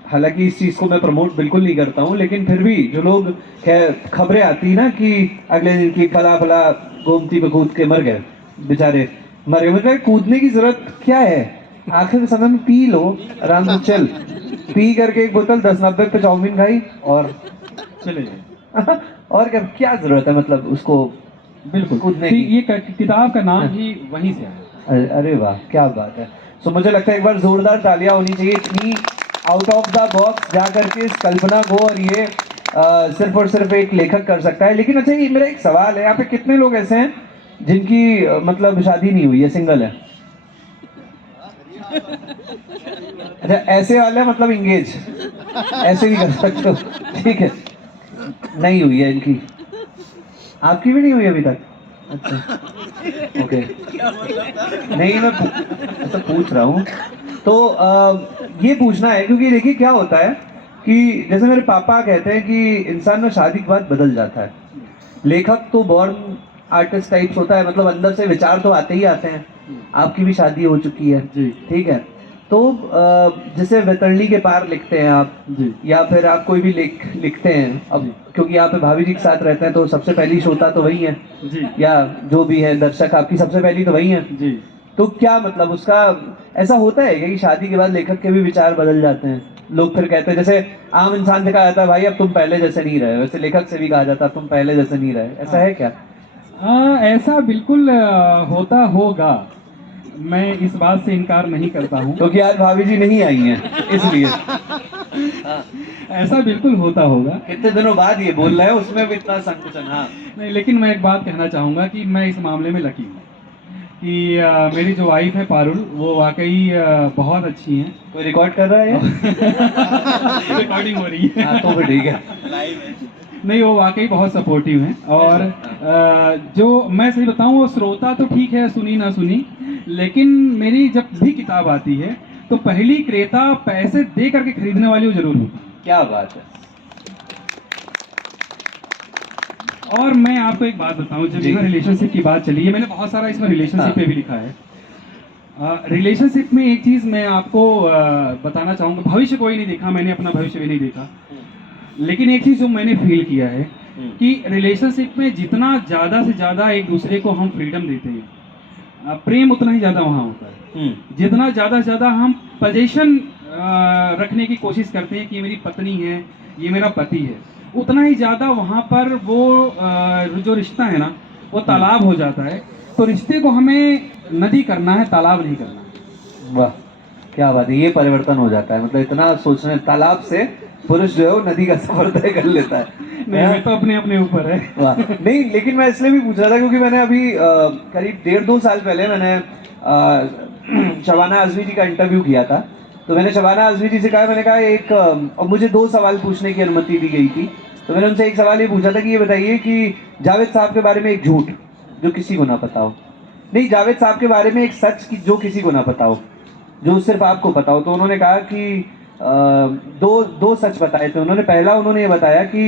हालांकि इस चीज को मैं प्रमोट बिल्कुल नहीं करता हूँ, लेकिन फिर भी जो लोग खबरें आती है ना कि अगले दिन की फला फला गोमती में कूद के मर गए, बेचारे मर गए, मतलब कूदने की जरूरत क्या है? आखिर समय में पी लो, आराम से चल, पी करके एक बोतल 10-90 पे चाउमीन खाई और चले जाए। और क्या जरूरत है मतलब उसको बिल्कुल कूदने तो की? ये किताब का नाम ही वहीं से आया। अरे वाह, क्या बात है। सो मुझे लगता है एक बार जोरदार तालियां होनी चाहिए, इतनी आउट ऑफ द बॉक्स जा करके इस कल्पना को, और ये सिर्फ और सिर्फ एक लेखक कर सकता है। लेकिन अच्छा, ये मेरा एक सवाल है, यहाँ पे कितने लोग ऐसे हैं जिनकी मतलब शादी नहीं हुई है, सिंगल है? अच्छा, ऐसे वाले मतलब इंगेज, ऐसे भी कर सकते हो, ठीक है। नहीं हुई है इनकी, आपकी भी नहीं हुई अभी तक? अच्छा, ओके। नहीं, मैं ऐसा पूछ रहा हूँ। तो ये पूछना है क्योंकि देखिए क्या होता है कि जैसे मेरे पापा कहते हैं कि इंसान ना शादी के बाद बदल जाता है। लेखक तो बॉर्न आर्टिस्ट टाइप्स होता है, मतलब अंदर से विचार तो आते ही आते हैं। आपकी भी शादी हो चुकी है जी। ठीक है, तो जैसे वैतरणी के पार लिखते हैं आप जी। या फिर आप कोई भी लिखते हैं, अब क्योंकि आप भाभी जी के साथ रहते हैं तो सबसे पहली श्रोता तो वही है जी। या जो भी है दर्शक, आपकी सबसे पहली तो वही है। जी। तो क्या मतलब उसका ऐसा होता है क्या कि शादी के बाद लेखक के भी विचार बदल जाते हैं? लोग फिर कहते हैं, जैसे आम इंसान से कहा जाता है भाई अब तुम पहले जैसे नहीं रहे, वैसे लेखक से भी कहा जाता है तुम पहले जैसे नहीं रहे, ऐसा है क्या? ऐसा बिल्कुल होता होगा, मैं इस बात से इनकार नहीं करता हूँ। क्योंकि आज भाभी जी नहीं आई हैं इसलिए। ऐसा बिल्कुल होता होगा। कितने दिनों बाद ये बोल रहे हैं, उसमें भी इतना संकोचन। हाँ नहीं, लेकिन मैं एक बात कहना चाहूँगा कि मैं इस मामले में लकी हूँ कि मेरी जो वाइफ है पारुल, वो वाकई बहुत अच्छी हैं। कोई रिकॉर्ड कर रहा है ये? रिकॉर्डिंग हो रही है। हाँ तो फिर ठीक है। नहीं, वो वाकई बहुत सपोर्टिव हैं, और जो मैं सही बताऊं, वो श्रोता तो ठीक है, सुनी ना सुनी, लेकिन मेरी जब भी किताब आती है तो पहली क्रेता पैसे दे करके खरीदने वाली वो जरूर होती है। क्या बात है। और मैं आपको एक बात बताऊं, जब जी। यहाँ रिलेशनशिप की बात चली है, मैंने बहुत सारा इसमें रिलेशनशिप पे भी लिखा है। रिलेशनशिप में एक चीज़ मैं आपको बताना चाहूँगा, भविष्य कोई नहीं देखा, मैंने अपना भविष्य भी नहीं देखा, लेकिन एक चीज़ जो मैंने फील किया है कि रिलेशनशिप में जितना ज़्यादा से ज़्यादा एक दूसरे को हम फ्रीडम देते हैं, प्रेम उतना ही ज़्यादा वहाँ होता है। जितना ज़्यादा से ज़्यादा हम पोजीशन रखने की कोशिश करते हैं कि ये मेरी पत्नी है, ये मेरा पति है, उतना ही ज़्यादा वहाँ पर वो जो रिश्ता है ना वो तालाब हो जाता है। तो रिश्ते को हमें नदी करना है, तालाब नहीं करना है। वाह, क्या बात है, ये परिवर्तन हो जाता है, मतलब इतना सोचने, तालाब से पुरुष जो है वो नदी का सफर तय कर लेता है। नहीं, मैं तो अपने अपने ऊपर है। वाह, नहीं लेकिन मैं इसलिए भी पूछ रहा था क्योंकि मैंने अभी करीब 1.5-2 साल पहले मैंने शबाना आजमी जी का इंटरव्यू किया था। तो मैंने शबाना आजमी जी से कहा, मैंने कहा एक और मुझे 2 सवाल पूछने की अनुमति दी गई थी। तो मैंने उनसे एक सवाल ये पूछा था कि ये बताइए कि जावेद साहब के बारे में एक झूठ जो किसी को ना पता हो, नहीं जावेद साहब के बारे में एक सच की जो किसी को ना पता हो, जो सिर्फ आपको पता हो। तो उन्होंने कहा कि दो सच बताए थे उन्होंने। पहला उन्होंने ये बताया कि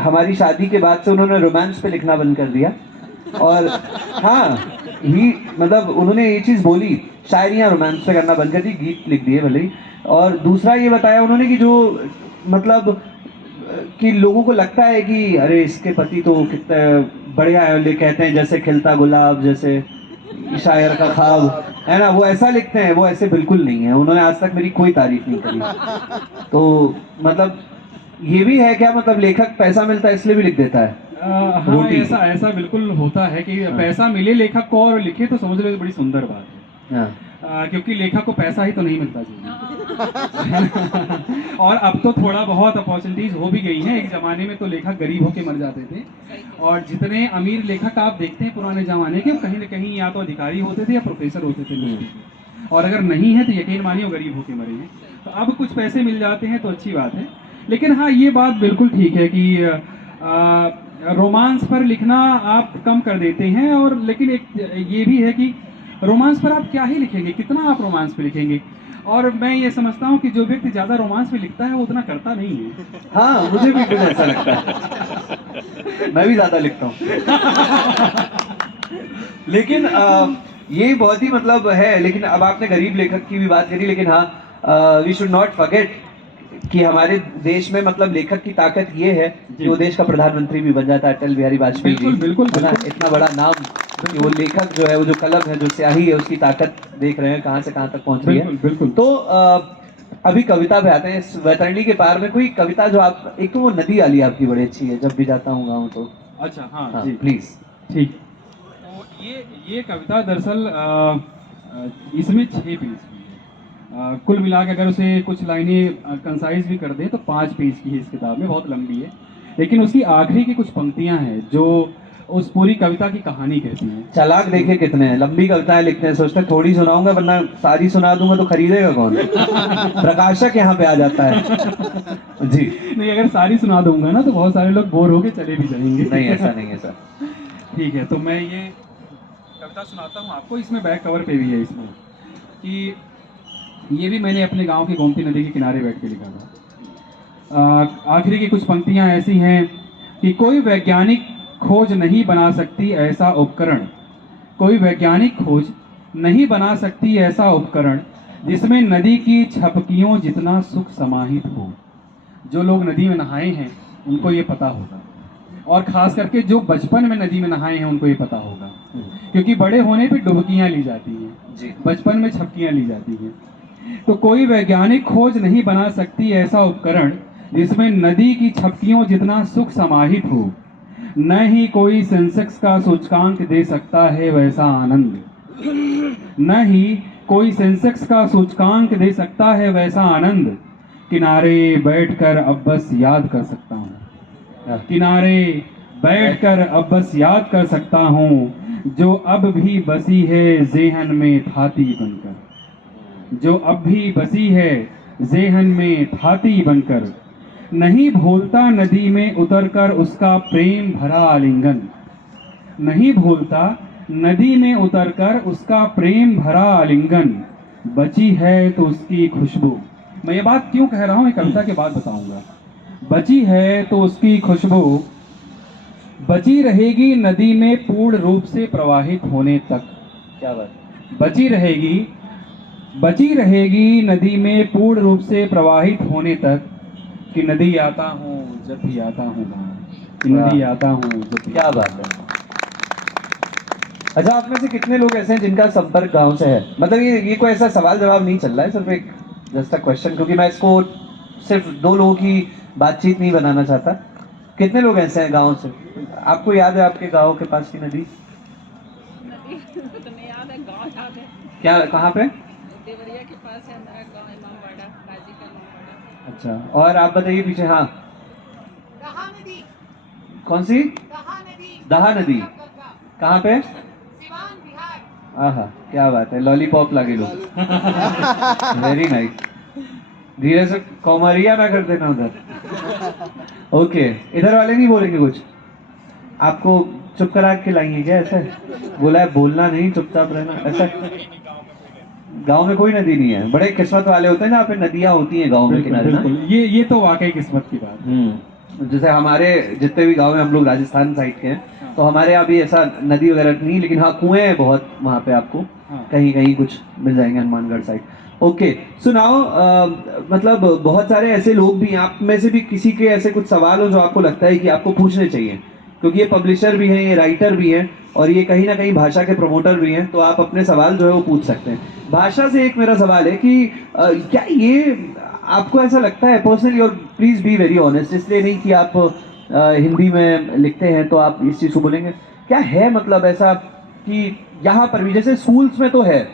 हमारी शादी के बाद से उन्होंने रोमांस पे लिखना बंद कर दिया। और हाँ, ही मतलब उन्होंने ये चीज़ बोली, शायरियाँ रोमांस पे करना बंद कर दी, गीत लिख दिए भले ही। और दूसरा ये बताया उन्होंने कि जो मतलब कि लोगों को लगता है कि अरे इसके पति तो कितने बढ़िया है, ले कहते हैं जैसे खिलता गुलाब, जैसे शायर का ख्वाब, है ना, वो ऐसा लिखते हैं। वो ऐसे बिल्कुल नहीं है, उन्होंने आज तक मेरी कोई तारीफ नहीं करी। तो मतलब ये भी है क्या, मतलब लेखक पैसा मिलता है इसलिए भी लिख देता है? हाँ, रोटी। ऐसा ऐसा बिल्कुल होता है कि पैसा मिले लेखक को और लिखे तो समझ लो बड़ी सुंदर बात है। हाँ, क्योंकि लेखक को पैसा ही तो नहीं मिलता चाहिए। और अब तो थोड़ा बहुत अपॉर्चुनिटीज हो भी गई हैं। एक जमाने में तो लेखक गरीब होके मर जाते थे, और जितने अमीर लेखक आप देखते हैं पुराने जमाने के, कहीं न कहीं या तो अधिकारी होते थे या प्रोफेसर होते थे, और अगर नहीं है तो यकीन मानिए वो गरीब होके मरे हैं। तो अब कुछ पैसे मिल जाते हैं तो अच्छी बात है। लेकिन हाँ, ये बात बिल्कुल ठीक है कि रोमांस पर लिखना आप कम कर देते हैं। और लेकिन एक ये भी है कि रोमांस पर आप क्या ही लिखेंगे, कितना आप रोमांस पे लिखेंगे। और मैं ये समझता हूँ कि जो व्यक्ति ज़्यादा रोमांस पे लिखता है वो उतना करता नहीं है। हाँ, मुझे भी कुछ ऐसा लगता है। मैं भी ज्यादा लिखता हूँ। लेकिन ये बहुत ही मतलब है। लेकिन अब आपने गरीब लेखक की भी बात करी, लेकिन हाँ, वी शुड नॉट फॉरगेट कि हमारे देश में मतलब लेखक की ताकत ये है कि वो देश का प्रधानमंत्री भी बन जाता है, अटल बिहारी वाजपेयी जी। बिल्कुल, बिल्कुल, है ना, बिल्कुल। इतना बड़ा नाम कि वो लेखक जो है, वो जो कलम है, जो स्याही है, उसकी ताकत देख रहे हैं कहाँ से कहाँ तक पहुंच रही है। बिल्कुल, बिल्कुल। तो अभी कविता पे आते हैं। इस वैतरणी के पार में कोई कविता जो आप, एक तो वो नदी वाली आपकी बड़ी अच्छी है, जब भी जाता हूँ गाँव तो। अच्छा, हाँ, हाँ जी, प्लीज। ठीक। तो ये कविता दरअसल इसमें 6 पेज की है। कुल मिला के अगर उसे कुछ लाइनें कंसाइज भी कर दें तो 5 पेज की है इस किताब में, बहुत लंबी है। लेकिन उसकी आखिरी की कुछ पंक्तियां हैं जो उस पूरी कविता की कहानी कहती हैं। चालाक देखे कितने हैं, लंबी कविताएं लिखते हैं, सोचते हैं थोड़ी सुनाऊंगा वरना सारी सुना दूंगा तो खरीदेगा कौन। प्रकाशक यहाँ पे आ जाता है। जी। नहीं, अगर सारी सुना दूंगा ना तो बहुत सारे लोग बोर होके चले भी जाएंगे। नहीं, ऐसा नहीं है सर। ठीक है, तो मैं ये कविता सुनाता हूँ आपको। इसमें बैक कवर पे भी है इसमें कि ये भी मैंने अपने गांव की गोमती नदी के किनारे बैठ के लिखा था। आखिरी की कुछ पंक्तियां ऐसी हैं कि कोई वैज्ञानिक खोज नहीं बना सकती ऐसा उपकरण, कोई वैज्ञानिक खोज नहीं बना सकती ऐसा उपकरण जिसमें नदी की छपकियों जितना सुख समाहित हो। जो लोग नदी में नहाए हैं उनको ये पता होगा, और खास करके जो बचपन में नदी में नहाए हैं उनको ये पता होगा, क्योंकि बड़े होने पे डुबकियां ली जाती जी। हैं, बचपन में छपकियां ली जाती हैं। तो कोई वैज्ञानिक खोज नहीं बना सकती ऐसा उपकरण जिसमें नदी की छपकियों जितना सुख समाहित हो। न ही कोई सेंसेक्स का सूचकांक दे सकता है वैसा आनंद, न ही कोई सेंसेक्स का सूचकांक दे सकता है वैसा आनंद। किनारे बैठकर अब बस याद कर सकता हूँ, किनारे बैठकर अब बस याद कर सकता हूँ जो अब भी बसी है ज़ेहन में थाती बनकर, जो अब भी बसी है ज़ेहन में थाती बनकर। नहीं भूलता नदी में उतरकर उसका प्रेम भरा आलिंगन, नहीं भूलता नदी में उतरकर उसका प्रेम भरा आलिंगन। बची है तो उसकी खुशबू। मैं ये बात क्यों कह रहा हूँ, एक कविता के बाद बताऊंगा। बची है तो उसकी खुशबू बची रहेगी नदी में पूर्ण रूप से प्रवाहित होने तक। क्या बात। बची रहेगी नदी में पूर्ण रूप से प्रवाहित होने तक। कि नदी आता हूँ जब भी आता हूँ गाँव, कि नदी आता हूँ जब भी। क्या बात है। अच्छा, आप में से कितने लोग ऐसे हैं जिनका संपर्क गांव से है? मतलब ये कोई ऐसा सवाल जवाब नहीं चल रहा है, सिर्फ एक जस्ट अ क्वेश्चन, क्योंकि मैं इसको सिर्फ दो लोगों की बातचीत नहीं बनाना चाहता। कितने लोग ऐसे हैं गांव से? आपको याद है आपके गांव के पास की नदी? नदी तो नहीं याद है, गाँव याद है। क्या, कहाँ पे? देवरिया के पास है हमारा गाँव, इमामबाड़ा, गाजी का इमामबाड़ा। अच्छा, और आप बताइए पीछे। हाँ, दहा नदी, कौन सी? दहा नदी, दहा नदी कहाँ पे? सिवान बिहार। आहा, क्या बात है, लॉलीपॉप लागे लो। Very nice. धीरे से कौमारिया ना कर देना उधर। ओके, इधर वाले नहीं बोलेंगे कुछ? आपको चुप करा के लाएंगे क्या? ऐसा बोला है बोलना नहीं, चुपचाप रहना, ऐसा? गांव में कोई नदी नहीं है। बड़े किस्मत वाले होते हैं ना, पे नदियां होती हैं गांव में बिल्कुल किनारे ना। बिल्कुल, ये तो वाकई किस्मत की बात है। जैसे हमारे जितने भी गांव हैं, हम लोग राजस्थान साइड के हैं, तो हमारे यहाँ भी ऐसा नदी वगैरह नहीं, लेकिन हाँ कुएं हैं बहुत वहाँ पे, आपको हाँ। कहीं कहीं कुछ मिल जाएंगे हनुमानगढ़ साइड। ओके, सुनाओ। मतलब बहुत सारे ऐसे लोग भी हैं, आप में से भी किसी के ऐसे कुछ सवाल हो जो आपको लगता है कि आपको पूछने चाहिए, क्योंकि ये पब्लिशर भी हैं, ये राइटर भी हैं, और ये कहीं ना कहीं भाषा के प्रमोटर भी हैं, तो आप अपने सवाल जो है वो पूछ सकते हैं। भाषा से एक मेरा सवाल है कि क्या ये आपको ऐसा लगता है पर्सनली, और प्लीज बी वेरी ऑनेस्ट, इसलिए नहीं कि आप हिंदी में लिखते हैं तो आप इस चीज़ को बोलेंगे, क्या है मतलब ऐसा कि यहाँ पर भी जैसे स्कूल्स में तो है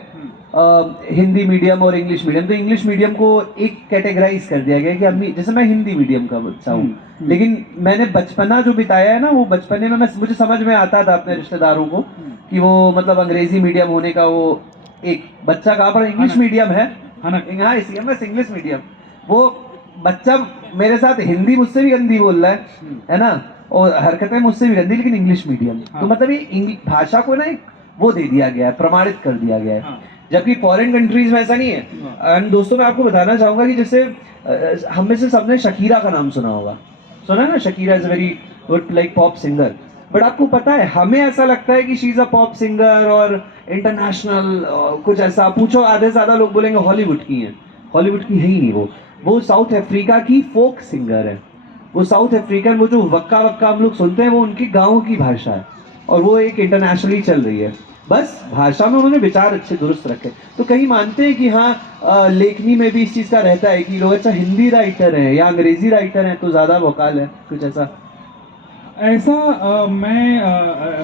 हिंदी मीडियम और इंग्लिश मीडियम, तो इंग्लिश मीडियम को एक कैटेगराइज कर दिया गया कि अब जैसे मैं हिंदी मीडियम का बच्चा हूँ, लेकिन मैंने बचपना जो बिताया है ना, वो बचपने में मुझे समझ में आता था अपने रिश्तेदारों को कि वो मतलब अंग्रेजी मीडियम होने का, वो एक बच्चा कहाँ पर इंग्लिश मीडियम है, हाँ इसी इंग्लिश मीडियम, वो बच्चा मेरे साथ हिंदी मुझसे भी गंदी बोल रहा है ना, और हरकतें मुझसे भी गंदी, लेकिन इंग्लिश मीडियम। तो मतलब ये भाषा को ना एक वो दे दिया गया है, प्रमाणित कर दिया गया है, जबकि फॉरेन कंट्रीज में ऐसा नहीं है। एंड दोस्तों, मैं आपको बताना चाहूंगा कि जैसे हम में से सबने शकीरा का नाम सुना होगा, सुना है ना? Shakira is very good like pop singer, but आपको पता है हमें ऐसा लगता है कि she is a pop singer और इंटरनेशनल कुछ ऐसा। पूछो आधे से ज्यादा लोग बोलेंगे हॉलीवुड की है, हॉलीवुड की है ही नहीं वो साउथ अफ्रीका की फोक सिंगर है। वो साउथ अफ्रीकन, वो जो वक्का वक्का हम लोग सुनते हैं, वो उनकी गाँव की भाषा है, और वो एक इंटरनेशनली चल रही है। बस भाषा में उन्होंने विचार अच्छे दुरुस्त रखे। तो कहीं मानते हैं कि हाँ लेखनी में भी इस चीज़ का रहता है कि लोग अच्छा हिंदी राइटर हैं या अंग्रेजी राइटर हैं तो ज़्यादा वकाल है, कुछ ऐसा? मैं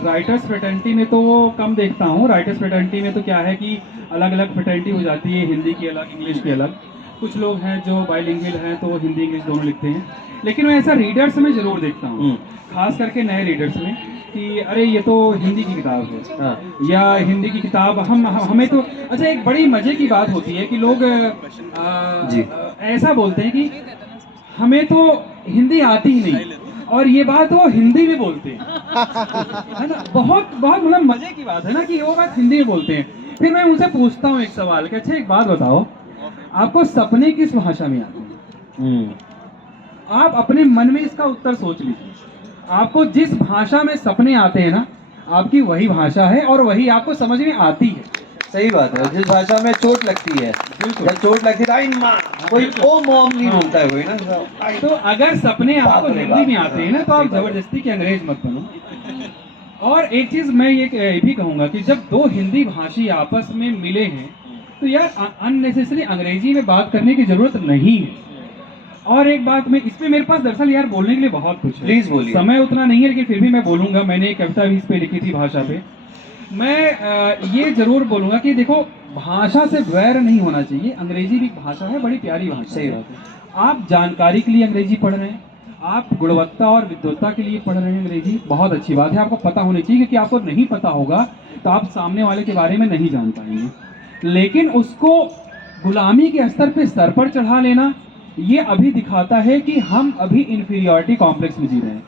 राइटर्स फ्रेटर्निटी में तो कम देखता हूँ। राइटर्स फ्रेटर्निटी में तो क्या है कि अलग अलग फ्रेटर्निटी हो जाती है, हिंदी की अलग, इंग्लिश की अलग। कुछ लोग हैं जो बाइलिंगुअल हैं तो वो हिंदी इंग्लिश दोनों लिखते हैं, लेकिन मैं ऐसा रीडर्स में ज़रूर देखता हूँ, खास करके नए रीडर्स में, कि अरे ये तो हिंदी की किताब है, हाँ। या हिंदी की किताब हमें तो अच्छा। एक बड़ी मज़े की बात होती है कि लोग ऐसा बोलते हैं कि हमें तो हिंदी आती ही नहीं, और ये बात वो हिंदी में बोलते हैं, है ना? बहुत बहुत मतलब मजे की बात है ना कि वो बात हिंदी में बोलते हैं। फिर मैं उनसे पूछता हूँ एक सवाल कि अच्छा एक बात बताओ, आपको सपने किस भाषा में आते हैं? आप अपने मन में इसका उत्तर सोच लीजिए। आपको जिस भाषा में सपने आते हैं ना, आपकी वही भाषा है और वही आपको समझ में आती है। सही बात है, जिस भाषा में चोट लगती है, जब चोट लगती है कोई ओ मॉम नहीं बोलता है कोई ना। तो अगर सपने आपको हिंदी में आते हैं ना, तो आप जबरदस्ती के अंग्रेज मत बनो। और एक चीज मैं ये भी कहूंगा कि जब दो हिंदी भाषी आपस में मिले हैं तो यार अननेसेसरी अंग्रेजी में बात करने की जरूरत नहीं है। और एक बात मैं इस पे, मेरे पास दरअसल यार बोलने के लिए बहुत कुछ है, प्लीज बोलिए। समय उतना नहीं है, लेकिन फिर भी मैं बोलूंगा। मैंने एक कविता भी इस पे लिखी थी भाषा पे। मैं ये जरूर बोलूंगा कि देखो, भाषा से वैर नहीं होना चाहिए। अंग्रेजी भी भाषा है, बड़ी प्यारी भाषा है। आप जानकारी के लिए अंग्रेजी पढ़ रहे हैं, आप गुणवत्ता और विद्वत्ता के लिए पढ़ रहे हैं अंग्रेजी, बहुत अच्छी बात है। आपको पता होनी चाहिए, क्योंकि आपको नहीं पता होगा तो आप सामने वाले के बारे में नहीं जान पाएंगे। लेकिन उसको गुलामी के स्तर पे सर पर चढ़ा लेना, ये अभी दिखाता है कि हम अभी इंफीरियरिटी कॉम्प्लेक्स में जी रहे हैं।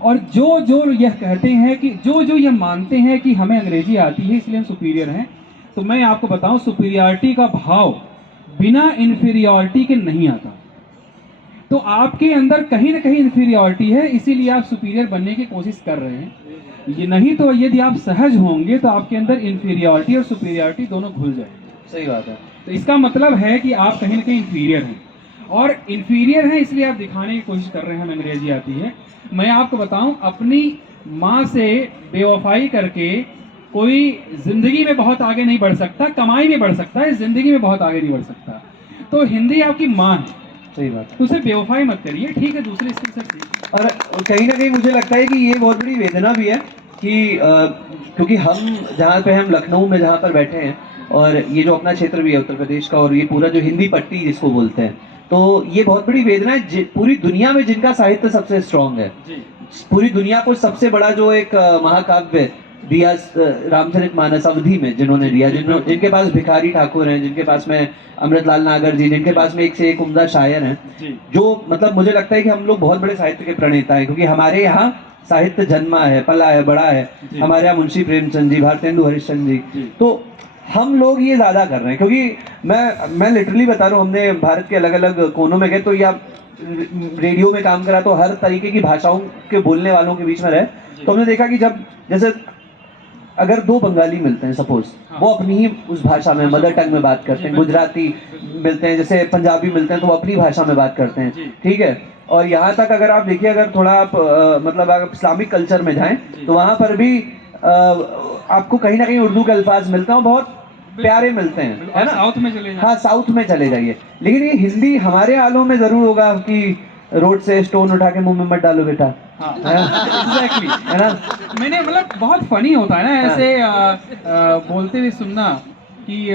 और जो यह कहते हैं कि जो यह मानते हैं कि हमें अंग्रेजी आती है इसलिए हम सुपीरियर हैं, तो मैं आपको बताऊं, सुपीरियरिटी का भाव बिना इंफीरियरिटी के नहीं आता। तो आपके अंदर कहीं ना कहीं इंफीरियरिटी है, इसीलिए आप सुपीरियर बनने की कोशिश कर रहे हैं। ये नहीं तो यदि आप सहज होंगे तो आपके अंदर इंफीरियरिटी और सुपीरियरिटी दोनों घुल जाएंगे। सही बात है। तो इसका मतलब है कि आप कहीं ना कहीं इंफीरियर हैं, और इंफीरियर हैं इसलिए आप दिखाने की कोशिश कर रहे हैं हमें अंग्रेजी आती है। मैं आपको बताऊं, अपनी माँ से बेवफाई करके कोई जिंदगी में बहुत आगे नहीं बढ़ सकता, कमाई में बढ़ सकता है, जिंदगी में बहुत आगे नहीं बढ़ सकता। तो हिंदी आपकी माँ है, सही बात है। तो उसे बेवफाई मत करिए, ठीक है, दूसरे स्किल से सीखिए। और कहीं ना कहीं मुझे लगता है कि ये बहुत बड़ी वेदना भी है कि क्योंकि हम जहाँ पे हम लखनऊ में जहाँ पर बैठे हैं, और ये जो अपना क्षेत्र भी है उत्तर प्रदेश का, और ये पूरा जो हिंदी पट्टी जिसको बोलते हैं, तो ये बहुत बड़ी वेदना है पूरी दुनिया में जिनका साहित्य सबसे स्ट्रांग है। जी पूरी दुनिया को सबसे बड़ा जो एक महाकाव्य दिया रामचरितमानस अवधि में जिन्होंने दिया, जिनके पास भिखारी ठाकुर हैं, जिनके पास में अमृतलाल नागर जी, जिनके पास में एक से एक उम्दा शायर हैं, जी जो मतलब मुझे लगता है कि हम लोग बहुत बड़े साहित्य के प्रणेता हैं, क्योंकि हमारे यहाँ साहित्य जन्मा है, पला है, बड़ा है। जी। हमारे यहाँ मुंशी प्रेमचंद जी, भारतेंदु हरिश्चंद्र जी। जी, तो हम लोग ये ज्यादा कर रहे हैं। क्योंकि मैं लिटरली बता रहा हूँ, हमने भारत के अलग अलग कोनों में गए, तो या रेडियो में काम करा, तो हर तरीके की भाषाओं के बोलने वालों के बीच में रहे, तो हमने देखा कि जब जैसे अगर दो बंगाली मिलते हैं सपोज, वो अपनी ही उस भाषा में मदर टंग में बात करते हैं, गुजराती मिलते हैं, जैसे पंजाबी मिलते हैं, तो वो अपनी भाषा में बात करते हैं, ठीक है। और यहाँ तक अगर आप देखिए, अगर थोड़ा आप मतलब अगर इस्लामिक कल्चर में जाएं, तो वहाँ पर भी आपको कहीं ना कहीं उर्दू के अल्फाज मिलते हैं, बहुत प्यारे मिलते हैं, है ना। साउथ में चले जाएं। हाँ, साउथ में चले जाइए, लेकिन ये हिंदी हमारे आलों में जरूर होगा कि रोड से स्टोन उठा के मुंह में मत डालो बेटा, हाँ एग्जैक्टली, है ना। मैंने मतलब बहुत फनी होता है ना ऐसे बोलते हुए सुनना कि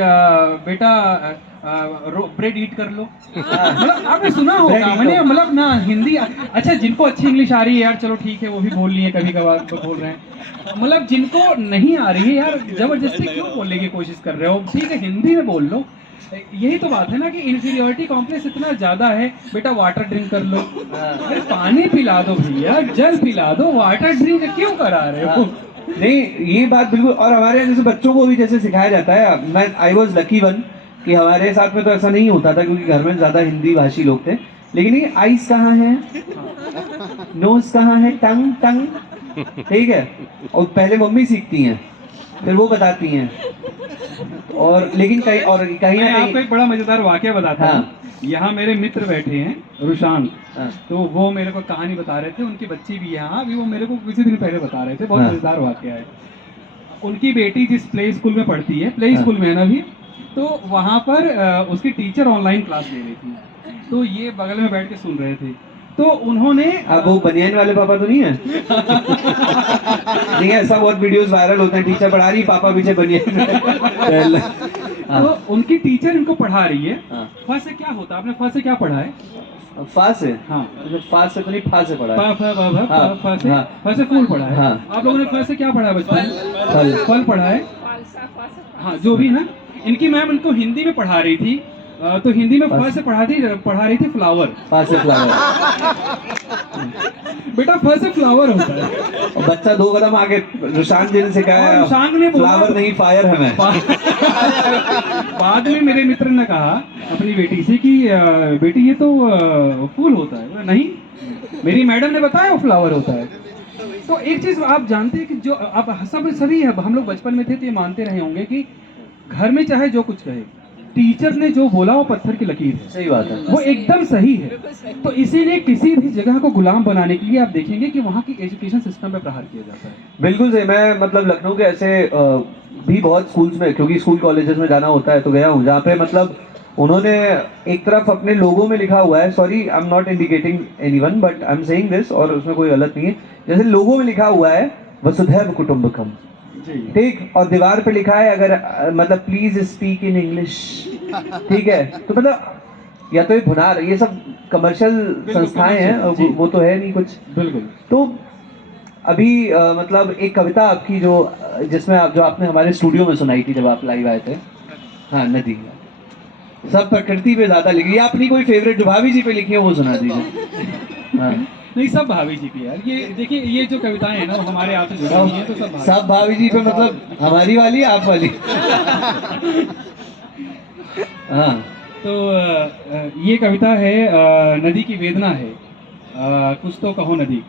बेटा ब्रेड ईट कर लो, मतलब आपने सुना Bread होगा। eat मैंने करो। मतलब ना हिंदी, अच्छा जिनको अच्छी इंग्लिश आ रही है यार चलो ठीक है, वो भी बोल लिए कभी कभार तो बोल रहे हैं, मतलब जिनको नहीं आ रही है यार जबरदस्ती क्यों बोलने की कोशिश कर रहे हो, ठीक है हिंदी में बोल लो। यही तो बात है ना कि इन्फीरियोरिटी कॉम्प्लेक्स इतना ज्यादा है। बेटा वाटर ड्रिंक कर लो, अरे पानी पिला दो भैया, जल पिला दो, वाटर ड्रिंक क्यों करा रहे हो। नहीं, ये बात बिल्कुल। और हमारे यहाँ जैसे बच्चों को भी जैसे सिखाया जाता है, मैं आई वॉज लकी वन कि हमारे साथ में तो ऐसा नहीं होता था, क्योंकि घर में ज्यादा हिंदी भाषी लोग थे। लेकिन ये आइस कहाँ है, नोज कहाँ है, टंग टंग, ठीक है, और पहले मम्मी सीखती हैं, फिर वो बताती हैं। और लेकिन कहीं मैं ना आपको कहीं एक बड़ा मजेदार वाकया बताता हाँ। हूँ। यहाँ मेरे मित्र बैठे हैं रुशान, हाँ। तो वो मेरे को कहानी बता रहे थे, उनकी बच्ची भी यहाँ अभी, वो मेरे को कुछ दिन पहले बता रहे थे, बहुत हाँ। मजेदार वाकया है। उनकी बेटी जिस प्ले स्कूल में पढ़ती है, प्ले हाँ। स्कूल में है ना अभी, तो वहाँ पर उसकी टीचर ऑनलाइन क्लास ले रही थी, तो ये बगल में बैठ के सुन रहे थे, तो उन्होंने अब वो बनियान वाले पापा तो नहीं है। नहीं, ऐसा बहुत वीडियोस वायरल होते हैं, टीचर पढ़ा रही, पापा पीछे बनियान। तो उनकी टीचर इनको पढ़ा रही है। हाँ। फ से क्या होता है, आपने फ से क्या पढ़ा है? फा से, हाँ, फा से तो नहीं, फा से पढ़ा है। फ फ ब भ हाँ, फ से, हाँ। फ से फूल पढ़ा है। हाँ। आप लोगों ने फ से क्या पढ़ा है बचपन में? फल। फल पढ़ा है। फालसा फालसा हाँ, जो भी ना, इनकी मैम इनको हिंदी में पढ़ा रही थी, तो हिंदी में फ से पढ़ा रही थी फ्लावर। फा से फ्लावर। बेटा फ से फ्लावर होता है। और बच्चा 2 कदम आगे, रुशान जी ने सिखाया, और रुशान ने बोला- फ्लावर नहीं फायर है मैं। बाद में मेरे मित्र ने कहा अपनी बेटी से कि बेटी ये तो फूल होता है। बोला, नहीं, मेरी मैडम ने बताया वो फ्लावर होता है। तो एक चीज आप जानते हैं कि जो आप सभी हम लोग बचपन में थे तो ये मानते रहे होंगे कि घर में चाहे जो कुछ कहे, टीचर ने जो बोला वो पत्थर की लकीर है, सही बात है। वो एकदम सही है। तो इसीलिए किसी भी जगह को गुलाम बनाने के लिए आप देखेंगे कि वहाँ की एजुकेशन सिस्टम पे प्रहार किया जाता है। बिल्कुल सही। मैं मतलब लखनऊ के ऐसे भी बहुत स्कूल्स में, क्योंकि स्कूल कॉलेजेस में जाना होता है, तो गया हूँ जहाँ पे मतलब उन्होंने एक तरफ अपने लोगों में लिखा हुआ है, sorry I am not indicating anyone but I am saying this, और उसमें कोई गलत नहीं है, जैसे लोगों में लिखा हुआ है वसुधैव कुटुंबकम, ठीक, और दीवार पे लिखा है अगर मतलब प्लीज स्पीक इन इंग्लिश, ठीक है। तो मतलब या तो ये भुनार, ये सब कमर्शियल संस्थाएं हैं, और जी। वो तो है नहीं कुछ। बिल्कुल। तो अभी मतलब एक कविता आपकी जो जिसमें जो आपने हमारे स्टूडियो में सुनाई थी जब आप लाइव आए थे, हाँ, नदी, सब प्रकृति पे ज्यादा लिखी, या अपनी कोई फेवरेट जो भाभी जी पे लिखी है वो सुना दीजिए। हाँ। नहीं, सब भाभी जी की यार, ये देखिए ये जो कविताएं हैं ना वो हमारे आप से जुड़ी हुई हैं, तो सब भाभी जी पे मतलब हमारी वाली, आप वाली। हाँ। तो ये कविता है नदी की वेदना है, कुछ तो कहो नदी,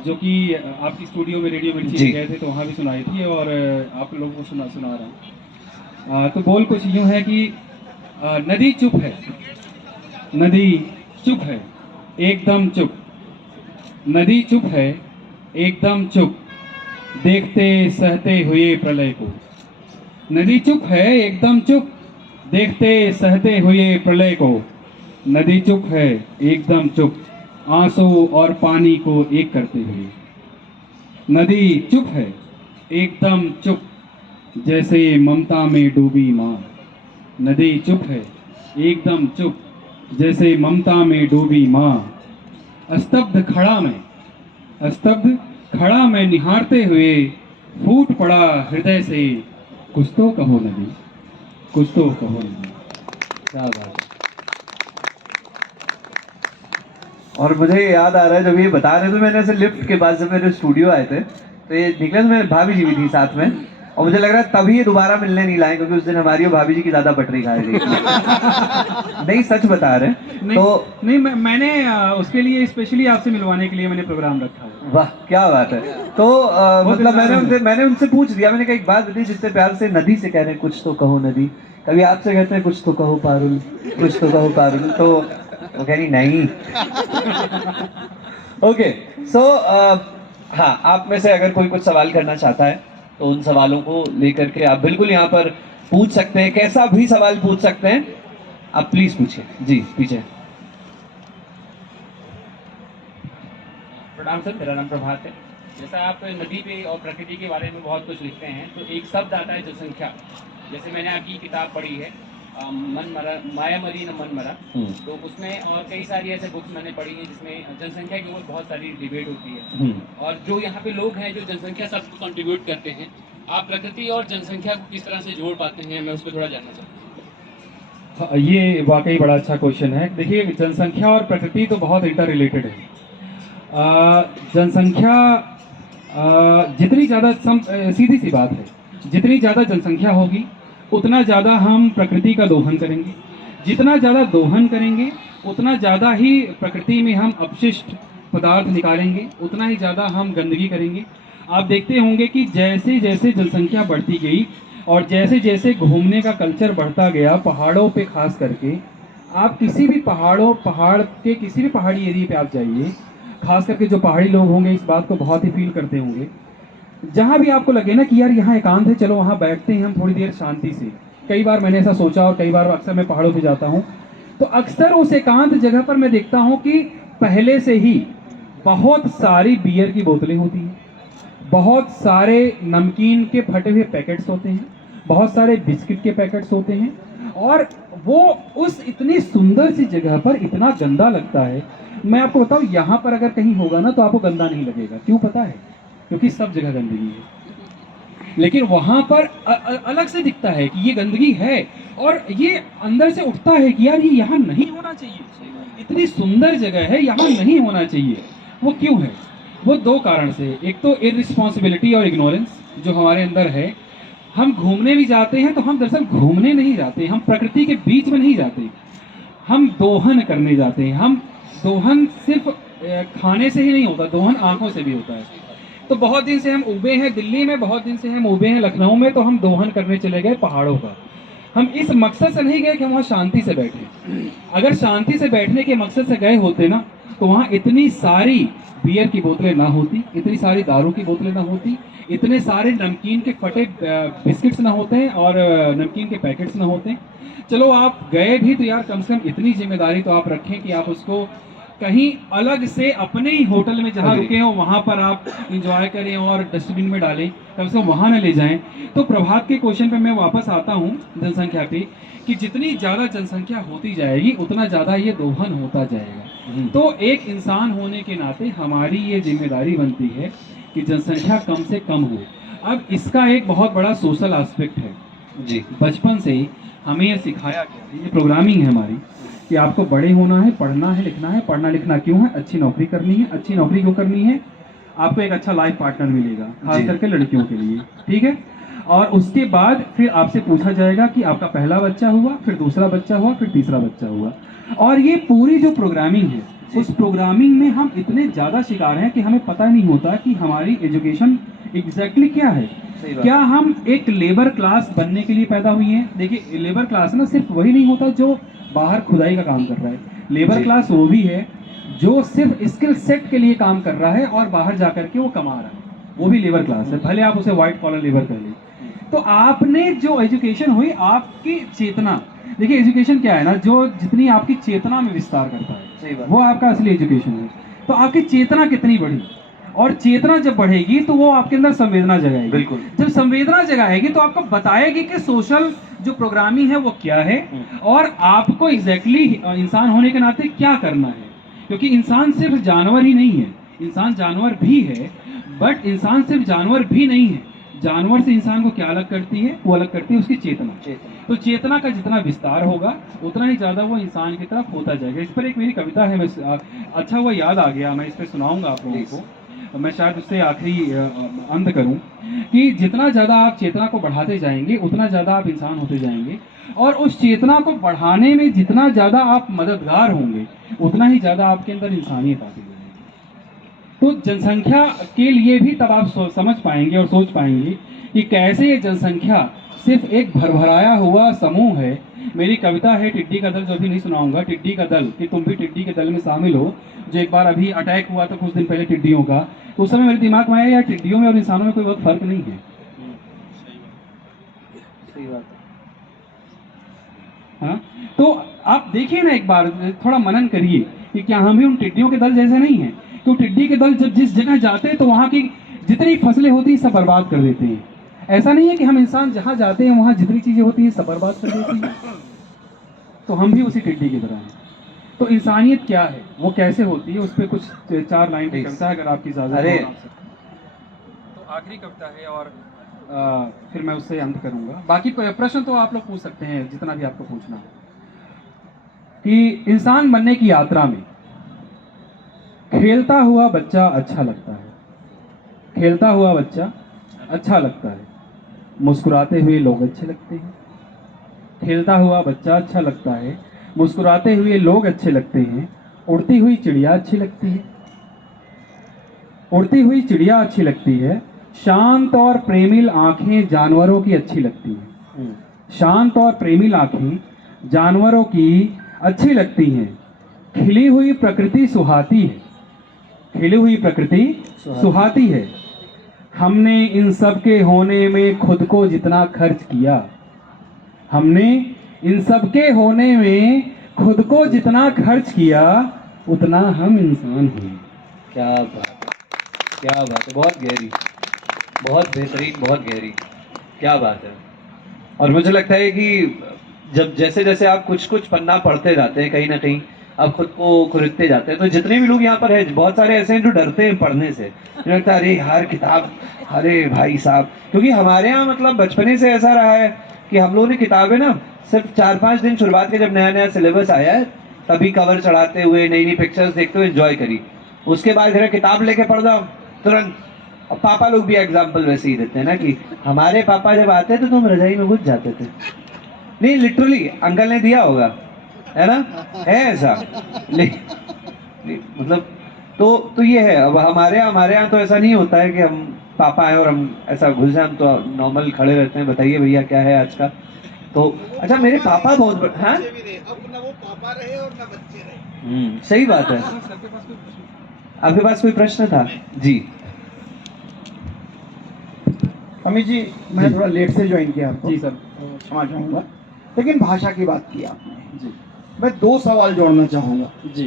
जो कि आपकी स्टूडियो में रेडियो मिर्ची जी। गए थे तो वहाँ भी सुनाई थी, और आप लोगों को सुना रहा हूँ। तो बोल कुछ यूँ है कि नदी चुप है, नदी चुप है, एकदम चुप, नदी चुप है, एकदम चुप, देखते सहते हुए प्रलय को। नदी चुप है एकदम चुप, देखते सहते हुए प्रलय को। नदी चुप है एकदम चुप, आंसू और पानी को एक करते हुए। नदी चुप है एकदम चुप, जैसे ममता में डूबी माँ। नदी चुप है एकदम चुप, जैसे ममता में डूबी माँ। स्तब्ध खड़ा मैं निहारते हुए, फूट पड़ा हृदय से, कुछ तो कहो नदी, कुछ तो कहो नदी। क्या बात है। और मुझे याद आ रहा है जब ये बता रहे थे, मैंने ऐसे लिफ्ट के पास जब मेरे स्टूडियो आए थे तो ये निकले तो मेरे भाभी जी भी थी साथ में, और मुझे लग रहा है तभी ये दोबारा मिलने नहीं लाए, क्योंकि उस दिन हमारी और भाभी जी की ज्यादा पटरी खाई गई थी। नहीं, सच बता रहे हैं। नहीं, तो नहीं मैंने उसके लिए स्पेशली आपसे मिलवाने के लिए मैंने प्रोग्राम रखा है। वाह क्या बात है। तो मतलब मैंने उनसे पूछ दिया, मैंने कहा एक बात बताइए, जितने प्यार से नदी से कह रहे हैं कुछ तो कहो नदी, कभी आपसे कहते हैं कुछ तो कहो पारुल, कुछ तो कहो पारुल, तो वो कह रही नहीं। ओके, सो हाँ, आप में से अगर कोई कुछ सवाल करना चाहता है तो उन सवालों को लेकर के आप बिल्कुल यहाँ पर पूछ सकते हैं, कैसा भी सवाल पूछ सकते हैं, आप प्लीज पूछिए। जी पीछे। प्रणाम सर, मेरा नाम प्रभात है। जैसा आप नदी पे और प्रकृति के बारे में बहुत कुछ लिखते हैं, तो एक शब्द आता है जनसंख्या। जैसे मैंने आपकी किताब पढ़ी है मन मरा, माया मरी न मन मरा, तो उसमें और कई सारी ऐसे बुक्स मैंने पढ़ी हैं जिसमें जनसंख्या के ऊपर बहुत सारी डिबेट होती है। और जो यहाँ पे लोग हैं जो जनसंख्या शब्द को कंट्रीब्यूट करते हैं, आप प्रकृति और जनसंख्या को किस तरह से जोड़ पाते हैं, मैं उस पर थोड़ा जानना चाहता हूँ। ये वाकई बड़ा अच्छा क्वेश्चन है। देखिए, जनसंख्या और प्रकृति तो बहुत इंटर रिलेटेड है। जनसंख्या जितनी ज़्यादा सीधी सी बात है, जितनी ज़्यादा जनसंख्या होगी उतना ज़्यादा हम प्रकृति का दोहन करेंगे, जितना ज़्यादा दोहन करेंगे उतना ज़्यादा ही प्रकृति में हम अपशिष्ट पदार्थ निकालेंगे, उतना ही ज़्यादा हम गंदगी करेंगे। आप देखते होंगे कि जैसे जैसे जनसंख्या बढ़ती गई और जैसे जैसे घूमने का कल्चर बढ़ता गया, पहाड़ों पे खास करके, आप किसी भी पहाड़ के किसी भी पहाड़ी एरिया पे आप जाइए, खास करके जो पहाड़ी लोग होंगे इस बात को बहुत ही फील करते होंगे। जहाँ भी आपको लगे ना कि यार यहाँ एकांत है, चलो वहाँ बैठते हैं हम थोड़ी देर शांति से। कई बार मैंने ऐसा सोचा और कई बार अक्सर मैं पहाड़ों पे जाता हूँ, तो अक्सर उस एकांत जगह पर मैं देखता हूँ कि पहले से ही बहुत सारी बियर की बोतलें होती हैं, बहुत सारे नमकीन के फटे हुए पैकेट्स होते हैं, बहुत सारे बिस्किट के पैकेट्स होते हैं, और वो उस इतनी सुंदर सी जगह पर इतना गंदा लगता है। मैं आपको बताऊँ, यहाँ पर अगर कहीं होगा ना तो आपको गंदा नहीं लगेगा। क्यों पता है? क्योंकि सब जगह गंदगी है। लेकिन वहाँ पर अलग से दिखता है कि ये गंदगी है, और ये अंदर से उठता है कि यार ये यहाँ नहीं होना चाहिए, इतनी सुंदर जगह है, यहाँ नहीं होना चाहिए। वो क्यों है? वो दो कारण से। एक तो इररिस्पॉन्सिबिलिटी और इग्नोरेंस जो हमारे अंदर है। हम घूमने भी जाते हैं तो हम दरअसल घूमने नहीं जाते, हम प्रकृति के बीच में नहीं जाते, हम दोहन करने जाते हैं। हम दोहन सिर्फ खाने से ही नहीं होता, दोहन आंखों से भी होता है। तो बहुत दिन से हम उबे हैं दिल्ली में, बहुत दिन से हम उबे हैं लखनऊ में, तो हम दोहन करने चले गए पहाड़ों का। हम इस मकसद से नहीं गए कि हम वहाँ शांति से बैठे। अगर शांति से बैठने के मकसद से गए होते ना तो वहाँ इतनी सारी बियर की बोतलें ना होती, इतनी सारी दारू की बोतलें ना होती, इतने सारे नमकीन के फटे बिस्किट्स ना होते और नमकीन के पैकेट्स ना होते। चलो आप गए भी तो यार कम से कम इतनी जिम्मेदारी तो आप रखें कि आप उसको कहीं अलग से अपने ही होटल में जहाँ रुके हो वहाँ पर आप इंजॉय करें और डस्टबिन में डालें, कम से कम वहाँ न ले जाएं। तो प्रभात के क्वेश्चन पे मैं वापस आता हूँ जनसंख्या पे, कि जितनी ज़्यादा जनसंख्या होती जाएगी उतना ज़्यादा ये दोहन होता जाएगा। तो एक इंसान होने के नाते हमारी ये जिम्मेदारी बनती है कि जनसंख्या कम से कम हो। अब इसका एक बहुत बड़ा सोशल एस्पेक्ट है जी। बचपन से ही हमें ये सिखाया गया, ये प्रोग्रामिंग है हमारी, कि आपको बड़े होना है, पढ़ना है, लिखना है। पढ़ना लिखना क्यों है? अच्छी नौकरी करनी है। अच्छी नौकरी क्यों करनी है? आपको एक अच्छा लाइफ पार्टनर मिलेगा, खास करके लड़कियों के लिए, ठीक है। और उसके बाद फिर आपसे पूछा जाएगा कि आपका पहला बच्चा हुआ, फिर दूसरा बच्चा हुआ, फिर तीसरा बच्चा हुआ। और ये पूरी जो प्रोग्रामिंग है, उस प्रोग्रामिंग में हम इतने ज़्यादा शिकार हैं कि हमें पता नहीं होता कि हमारी एजुकेशन एग्जैक्टली क्या है। क्या हम एक लेबर क्लास बनने के लिए पैदा हुई हैं? देखिए, लेबर क्लास ना सिर्फ वही नहीं होता जो बाहर खुदाई का काम कर रहा है। लेबर क्लास वो भी है जो सिर्फ स्किल सेट के लिए काम कर रहा है और बाहर जाकर के वो कमा रहा है। वो भी लेबर क्लास है, भले आप उसे व्हाइट कॉलर लेबर कर लें। तो आपने जो एजुकेशन हुई, आपकी चेतना, देखिए एजुकेशन क्या है ना, जो जितनी आपकी चेतना में विस्तार करता सही है बात। वो आपका असली एजुकेशन है। तो आपकी चेतना कितनी बढ़ी, और चेतना जब बढ़ेगी तो वो आपके अंदर संवेदना जगाएगी। बिल्कुल। जब संवेदना जगाएगी तो आपको बताएगी कि सोशल जो प्रोग्रामिंग है वो क्या है, और आपको एग्जैक्टली इंसान होने के नाते क्या करना है। क्योंकि इंसान सिर्फ जानवर ही नहीं है, इंसान जानवर भी है, बट इंसान सिर्फ जानवर भी नहीं है। जानवर से इंसान को क्या अलग करती है, वो अलग करती है उसकी चेतना। तो चेतना का जितना विस्तार होगा उतना ही ज़्यादा वो इंसान की तरफ होता जाएगा। इस पर एक मेरी कविता है, मैं अच्छा वो याद आ गया, मैं इस पर सुनाऊंगा आप लोगों को। मैं शायद उससे आखिरी अंत करूं कि जितना ज़्यादा आप चेतना को बढ़ाते जाएंगे उतना ज़्यादा आप इंसान होते जाएंगे, और उस चेतना को बढ़ाने में जितना ज़्यादा आप मददगार होंगे उतना ही ज़्यादा आपके अंदर इंसानियत आती जाएगी। तो जनसंख्या के लिए भी तब आप समझ पाएंगे और सोच पाएंगे कि कैसे ये जनसंख्या सिर्फ एक भरभराया हुआ समूह है। मेरी कविता है टिड्डी का दल, जो अभी नहीं सुनाऊंगा, टिड्डी का दल, कि तुम भी टिड्डी के दल में शामिल हो। जो एक बार अभी अटैक हुआ था कुछ दिन पहले टिड्डियों का, तो उस समय मेरे दिमाग में आया यार टिड्डियों में और इंसानों में कोई बहुत फर्क नहीं है। सही बात है। हाँ, तो आप देखिए ना, एक बार थोड़ा मनन करिए कि क्या हम भी उन टिड्डियों के दल जैसे नहीं हैं। तो टिड्डी के दल जब जिस जगह जाते हैं तो वहाँ की जितनी फसलें होती हैं सब बर्बाद कर देते हैं। ऐसा नहीं है कि हम इंसान जहाँ जाते हैं वहाँ जितनी चीज़ें होती हैं सब बर्बाद कर देती हैं। तो हम भी उसी टिड्डी की तरह हैं। तो इंसानियत क्या है, वो कैसे होती है, उस पर कुछ 4 लाइन की कविता है, अगर आपकी इजाज़त हो। अरे। तो आखिरी कविता है, और फिर मैं उससे अंत करूंगा। बाकी प्रश्न तो आप लोग पूछ सकते हैं जितना भी आपको पूछना हो। कि इंसान बनने की यात्रा में खेलता हुआ बच्चा अच्छा लगता है, खेलता हुआ बच्चा अच्छा लगता है, मुस्कुराते हुए लोग अच्छे लगते हैं। खेलता हुआ बच्चा अच्छा लगता है, मुस्कुराते हुए लोग अच्छे लगते हैं, उड़ती हुई चिड़िया अच्छी लगती है, उड़ती हुई चिड़िया अच्छी लगती है, शांत और प्रेमिल आंखें जानवरों की अच्छी लगती हैं, शांत और प्रेमिल आंखें जानवरों की अच्छी लगती हैं, खिली हुई प्रकृति सुहाती है, खिली हुई प्रकृति सुहाती है। हमने इन सब के होने में खुद को जितना खर्च किया, हमने इन सब के होने में खुद को जितना खर्च किया उतना हम इंसान हुए। क्या बात है, क्या बात है, बहुत गहरी, बहुत बेहतरीन, बहुत गहरी, क्या बात है। और मुझे लगता है कि जब जैसे जैसे आप कुछ कुछ पन्ना पढ़ते जाते हैं, कहीं ना कहीं आप खुद को खरीदते जाते हैं। तो जितने भी लोग यहाँ पर हैं, बहुत सारे ऐसे हैं जो डरते हैं पढ़ने से, मुझे लगता है अरे यार किताब, अरे भाई साहब, क्योंकि हमारे यहाँ मतलब बचपने से ऐसा रहा है कि हम लोगों ने किताबें ना सिर्फ 4-5 दिन शुरुआत के जब नया नया सिलेबस आया है तभी कवर चढ़ाते हुए नई नई पिक्चर्स देखते हुए एंजॉय करी। उसके बाद घर किताब लेके पढ़ जाओ तुरंत। और पापा लोग भी एग्जाम्पल वैसे ही देते हैं ना कि हमारे पापा जब आते थे तो हम रजाई में घुस जाते थे। नहीं, लिटरली अंकल ने दिया होगा, है ना, है ऐसा। मतलब तो ये है। अब हमारे यहाँ तो ऐसा नहीं होता है कि हम पापा आए और हम ऐसा घुस जाए, हम तो नॉर्मल खड़े रहते हैं, बताइए भैया क्या है आज का। तो अच्छा, मेरे पापा बहुत, हाँ अब ना वो पापा रहे और ना बच्चे रहे। सही बात है। आपके पास कोई प्रश्न था जी? अमित जी, मैं थोड़ा लेट से ज्वाइन किया आपको, जी सर। क्षमा चाहूँगा, लेकिन भाषा की बात की आपने। जी मैं 2 सवाल जोड़ना चाहूँगा जी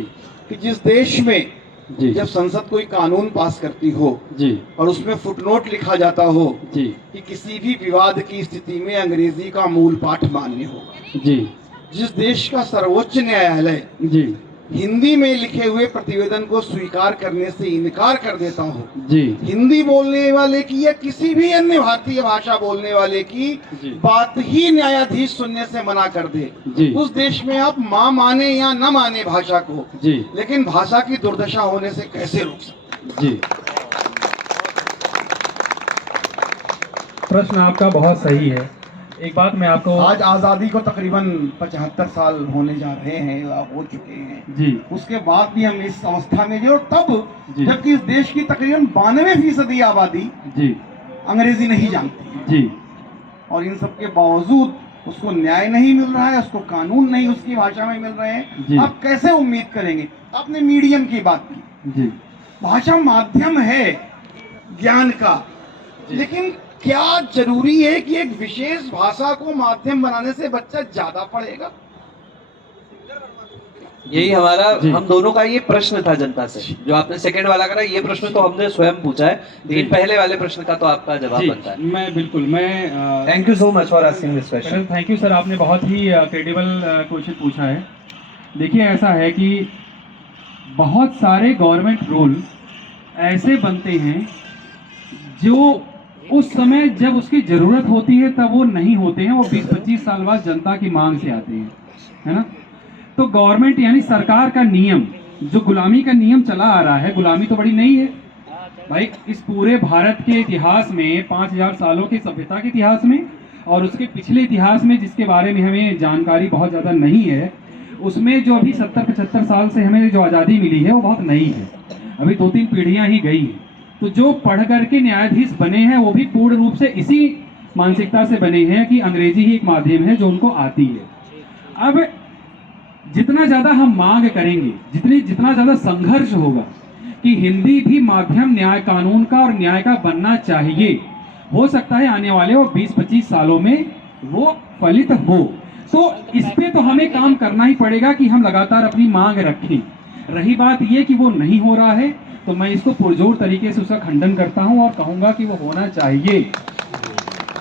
कि जिस देश में जी जब संसद कोई कानून पास करती हो जी और उसमें फुटनोट लिखा जाता हो जी कि किसी भी विवाद की स्थिति में अंग्रेजी का मूल पाठ मान्य होगा, जी जिस देश का सर्वोच्च न्यायालय जी हिंदी में लिखे हुए प्रतिवेदन को स्वीकार करने से इनकार कर देता हो, जी हिंदी बोलने वाले की या किसी भी अन्य भारतीय भाषा बोलने वाले की जी। बात ही न्यायाधीश सुनने से मना कर दे, जी। उस देश में आप माँ माने या न माने भाषा को, जी लेकिन भाषा की दुर्दशा होने से कैसे रोक सकते? जी। प्रश्न आपका बहुत सही है। एक बात मैं आपको, आज आज़ादी को तकरीबन 75 साल होने जा रहे हैं या हो चुके हैं, जी उसके बाद भी हम इस अवस्था में जो, तब जी। जबकि इस देश की तकरीबन 92% आबादी जी अंग्रेजी नहीं जानती है, जी और इन सब के बावजूद उसको न्याय नहीं मिल रहा है, उसको कानून नहीं उसकी भाषा में मिल रहे जी। हैं। आप कैसे उम्मीद करेंगे? आपने मीडियम की बात की, जी भाषा माध्यम है, ज्ञान का। लेकिन क्या जरूरी है कि एक विशेष भाषा को माध्यम बनाने से बच्चा ज्यादा पढ़ेगा? यही हमारा जी। हम दोनों का ये प्रश्न था जनता से, जो आपने सेकंड वाला करा, ये प्रश्न तो हमने स्वयं पूछा है, लेकिन जी। पहले वाले प्रश्न का तो आपका जवाब जी, बनता है। मैं बिल्कुल मैं thank you so much for asking this question. Thank you sir, आपने बहुत ही क्रेडिबल क्वेश्चन पूछा है। देखिए ऐसा है कि बहुत सारे गवर्नमेंट रूल ऐसे बनते हैं जो उस समय जब उसकी ज़रूरत होती है तब वो नहीं होते हैं, वो 20-25 साल बाद जनता की मांग से आते हैं, है ना। तो गवर्नमेंट यानी सरकार का नियम, जो गुलामी का नियम चला आ रहा है, गुलामी तो बड़ी नहीं है भाई। इस पूरे भारत के इतिहास में 5000 सालों की सभ्यता के इतिहास में और उसके पिछले इतिहास में, जिसके बारे में हमें जानकारी बहुत ज़्यादा नहीं है, उसमें जो अभी 70-75 साल से हमें जो आज़ादी मिली है वो बहुत नई है, अभी 2-3 पीढ़ियाँ ही गई हैं। तो जो पढ़ करके न्यायाधीश बने हैं वो भी पूर्ण रूप से इसी मानसिकता से बने हैं कि अंग्रेजी ही एक माध्यम है जो उनको आती है। अब जितना ज़्यादा हम मांग करेंगे, जितना ज़्यादा संघर्ष होगा कि हिंदी भी माध्यम न्याय कानून का और न्याय का बनना चाहिए, हो सकता है आने वाले वो 20-25 सालों में वो फलित हो। तो इस पे तो हमें काम करना ही पड़ेगा कि हम लगातार अपनी मांग रखें। रही बात ये कि वो नहीं हो रहा है, तो मैं इसको पुरजोर तरीके से उसका खंडन करता हूं और कहूंगा कि वो होना चाहिए।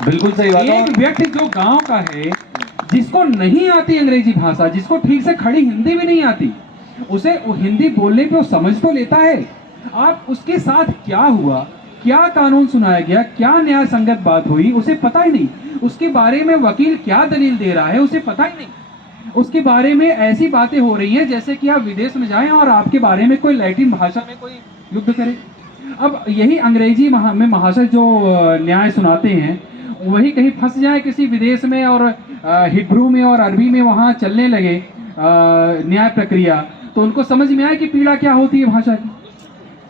बिल्कुल सही बात है। एक व्यक्ति जो गांव का है, जिसको नहीं आती अंग्रेजी भाषा, जिसको ठीक से खड़ी हिंदी भी नहीं आती, उसे वो हिंदी बोलने पे वो समझ तो लेता है। आप उसके साथ क्या हुआ, क्या कानून सुनाया गया, क्या न्याय संगत बात हुई, उसे पता ही नहीं। उसके बारे में वकील क्या दलील दे रहा है, उसे पता ही नहीं। उसके बारे में ऐसी बातें हो रही हैं जैसे कि आप विदेश में जाएं और आपके बारे में कोई लैटिन भाषा में कोई युद्ध करे। अब यही अंग्रेजी में महाशय जो न्याय सुनाते हैं, वही कहीं फंस जाए किसी विदेश में और हिब्रू में और अरबी में वहाँ चलने लगे न्याय प्रक्रिया, तो उनको समझ में आए कि पीड़ा क्या होती है भाषा की।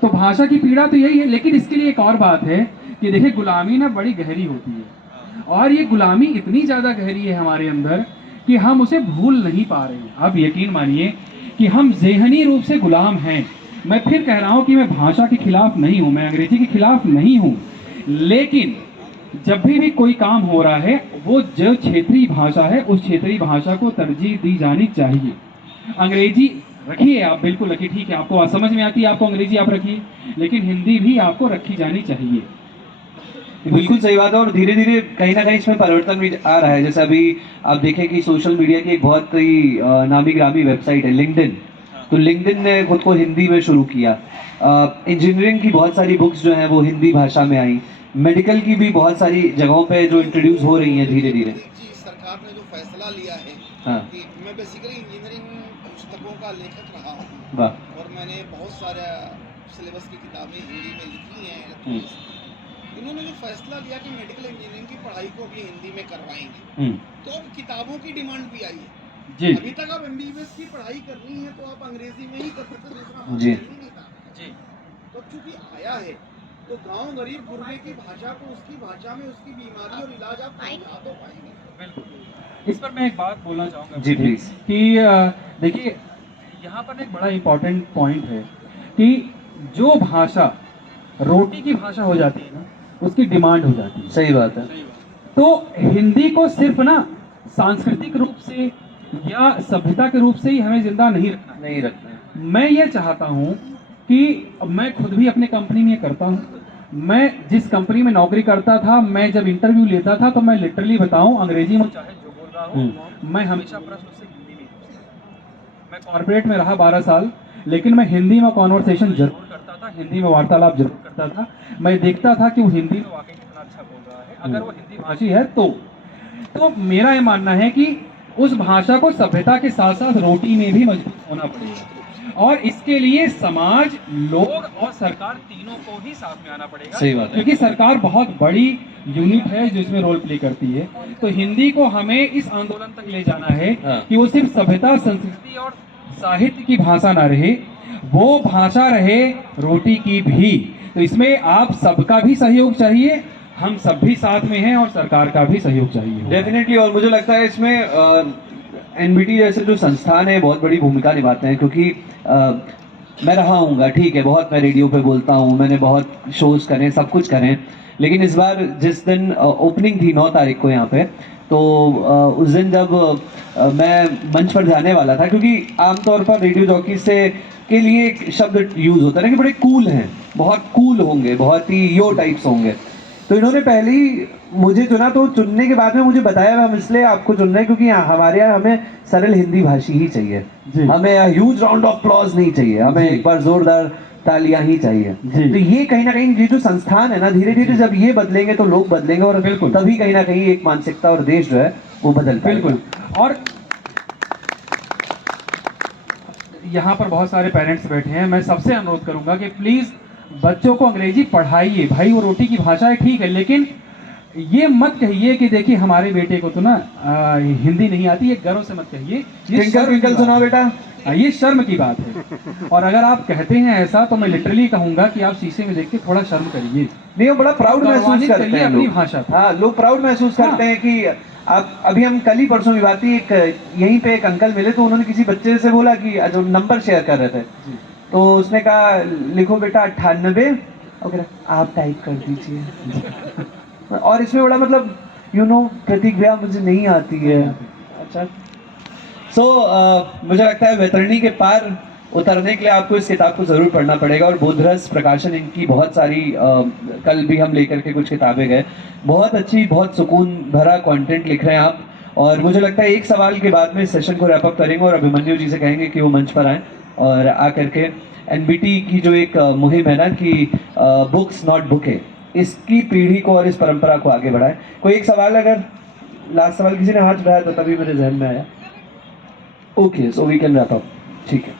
तो भाषा की पीड़ा तो यही है। लेकिन इसके लिए एक और बात है कि देखिए, गुलामी ना बड़ी गहरी होती है, और ये गुलामी इतनी ज़्यादा गहरी है हमारे अंदर कि हम उसे भूल नहीं पा रहे हैं। आप यकीन मानिए कि हम ज़हनी रूप से गुलाम हैं। मैं फिर कह रहा हूँ कि मैं भाषा के खिलाफ नहीं हूँ, मैं अंग्रेजी के खिलाफ नहीं हूँ, लेकिन जब भी कोई काम हो रहा है, वो जो क्षेत्रीय भाषा है उस क्षेत्रीय भाषा को तरजीह दी जानी चाहिए। अंग्रेजी रखिए आप, बिल्कुल रखिए, ठीक है, आपको समझ में आती है, आपको अंग्रेजी आप रखिए, लेकिन हिंदी भी आपको रखी जानी चाहिए। बिल्कुल सही बात है। और धीरे धीरे कहीं ना कहीं इसमें परिवर्तन भी आ रहा है। जैसे अभी आप देखें कि सोशल मीडिया की एक बहुत ही नामी ग्रामी वेबसाइट है लिंक्डइन, तो लिंक्डइन ने खुद को हिंदी में शुरू किया। इंजीनियरिंग की बहुत सारी बुक्स जो हैं वो हिंदी भाषा में आई। मेडिकल की भी बहुत सारी जगहों पे जो इंट्रोड्यूस हो रही हैं धीरे धीरे। जी, सरकार ने जो फैसला लिया है हाँ। कि मैं बेसिकली इंजीनियरिंग पुस्तकों का लेखक रहा हूँ, वाह। और मैंने बहुत सारा सिलेबस की किताबें हिंदी में लिखी हैं। इन्होंने जो फैसला लिया कि मेडिकल इंजीनियरिंग की पढ़ाई को भी हिंदी में करवाएंगे, तो अब किताबों की डिमांड भी आई है। जी अभी तक आप एमबीबीएस की पढ़ाई करनी है तो आप अंग्रेजी में ही कर सकते, दूसरा जी। ऑप्शन ही नहीं था। जी तो चूंकि आया है तो गांव गरीब गुरबे की भाषा को उसकी भाषा में उसकी बीमारी और इलाज आप समझा तो पाएंगे। बिल्कुल। इस पर मैं एक बात बोलना चाहूँगा जी, प्लीज। कि देखिए, यहाँ पर एक बड़ा इम्पोर्टेंट पॉइंट है कि जो भाषा रोटी की भाषा हो जाती है ना, उसकी डिमांड हो जाती है। सही बात है। तो हिंदी को सिर्फ ना सांस्कृतिक रूप से या सभ्यता के रूप से ही हमें जिंदा नहीं रखना है। नहीं रखते हैं। मैं ये चाहता हूँ कि मैं खुद भी अपने कंपनी में ये करता हूँ। मैं जिस कंपनी में नौकरी करता था, मैं जब इंटरव्यू लेता था तो मैं लिटरली बताऊँ, अंग्रेजी में चाहे जो बोल रहा हूँ, मैं हमेशा प्रश्न उससे हिंदी में पूछता। मैं कॉर्पोरेट में रहा 12 साल, लेकिन मैं हिंदी में कॉन्वर्सेशन जरूर करता था, हिंदी में वार्तालाप जरूर करता था। मैं देखता था कि वो हिंदी में वाकई कितना अच्छा बोल रहा है, अगर वो हिंदी भाषी है तो मेरा ये मानना है कि उस भाषा को सभ्यता के साथ साथ रोटी में भी मजबूत होना पड़ेगा, और इसके लिए समाज, लोग और सरकार तीनों को ही साथ में आना पड़ेगा। सही बात है। क्योंकि सरकार बहुत बड़ी यूनिट है जो इसमें रोल प्ले करती है। तो हिंदी को हमें इस आंदोलन तक ले जाना है हाँ। कि वो सिर्फ सभ्यता, संस्कृति और साहित्य की भाषा ना रहे, वो भाषा रहे रोटी की भी। तो इसमें आप सबका भी सहयोग चाहिए, हम सब भी साथ में हैं, और सरकार का भी सहयोग चाहिए। डेफिनेटली। और मुझे लगता है इसमें एनबीटी जैसे जो संस्थान है बहुत बड़ी भूमिका निभाते हैं, क्योंकि मैं रहा हूँगा, ठीक है, बहुत मैं रेडियो पे बोलता हूँ, मैंने बहुत शोज करें, सब कुछ करें, लेकिन इस बार जिस दिन ओपनिंग थी 9 तारीख को यहाँ पे, तो उस दिन जब मैं मंच पर जाने वाला था, क्योंकि आमतौर पर रेडियो जॉकी से के लिए एक शब्द यूज़ होता है ना कि बड़े कूल हैं, बहुत कूल होंगे, बहुत ही यो टाइप्स होंगे, तो इन्होंने पहले ही मुझे चुना, तो चुनने के बाद में मुझे बताया हम इसलिए आपको चुन रहे हैं क्योंकि हमारे यहाँ हमें सरल हिंदी भाषी ही चाहिए, जी। हमें ह्यूज राउंड ऑफ अप्लॉज नहीं चाहिए, हमें जी। एक बार जोरदार तालियां ही चाहिए। जी। तो ये कहीं ना कहीं ये जो संस्थान है ना, धीरे धीरे जब ये बदलेंगे तो लोग बदलेंगे, और बिल्कुल। तभी कहीं ना कहीं एक मानसिकता और देश जो है वो बदल पाएगा। बिल्कुल। और यहाँ पर बहुत सारे पेरेंट्स बैठे हैं, मैं सबसे अनुरोध करूंगा कि प्लीज बच्चों को अंग्रेजी पढ़ाइए। भाई वो रोटी की भाषा है, ठीक है, लेकिन ये मत कहिए कि देखिए हमारे बेटे को तो ना हिंदी नहीं आती, ये गर्व से मत कहिए। ये ट्विंकल शर्म की ट्विंकल बात सुनाओ है। बेटा। ये शर्म की बात है। और अगर आप कहते हैं ऐसा तो मैं लिटरली कहूंगा कि आप शीशे में देख के थोड़ा शर्म करिए। नहीं, वो बड़ा प्राउड महसूस गौरवान्वित करते करिए हैं अपनी लोग। भाषा को। हाँ, लोग प्राउड महसूस करते हैं कि आप अभी हम कल ही परसों की बात थी, एक यहीं पे एक अंकल मिले, तो उन्होंने किसी बच्चे से बोला कि जो नंबर शेयर कर रहे थे, तो उसने कहा लिखो बेटा 98, और आप टाइप कर दीजिए। और इसमें बड़ा मतलब प्रतीक भैया मुझे नहीं आती है। अच्छा, मुझे लगता है वैतरणी के पार उतरने के लिए आपको इस किताब को ज़रूर पढ़ना पड़ेगा, और बोधरस प्रकाशन इनकी बहुत सारी कल भी हम लेकर के कुछ किताबें गए, बहुत अच्छी, बहुत सुकून भरा कंटेंट लिख रहे हैं आप। और मुझे लगता है एक सवाल के बाद में इस सेशन को रैप अप करेंगे और अभिमन्यु जी से कहेंगे कि वो मंच पर आएँ और आकर के एनबीटी की जो एक मुहिम है ना कि बुक्स नॉट बुके, इसकी पीढ़ी को और इस परंपरा को आगे बढ़ाए। कोई एक सवाल, अगर लास्ट सवाल किसी ने हाथ उठाया तो तभी मेरे जहन में आया। Okay, so we can wrap up. ठीक है,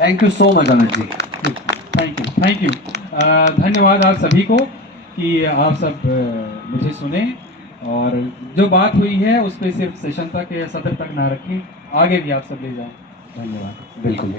thank you so much Amit ji. Thank you. धन्यवाद आप सभी को कि आप सब मुझे सुने, और जो बात हुई है उस पर सिर्फ सेशन तक या सत्र तक ना रखें, आगे भी आप सब ले जाएं। धन्यवाद। बिल्कुल।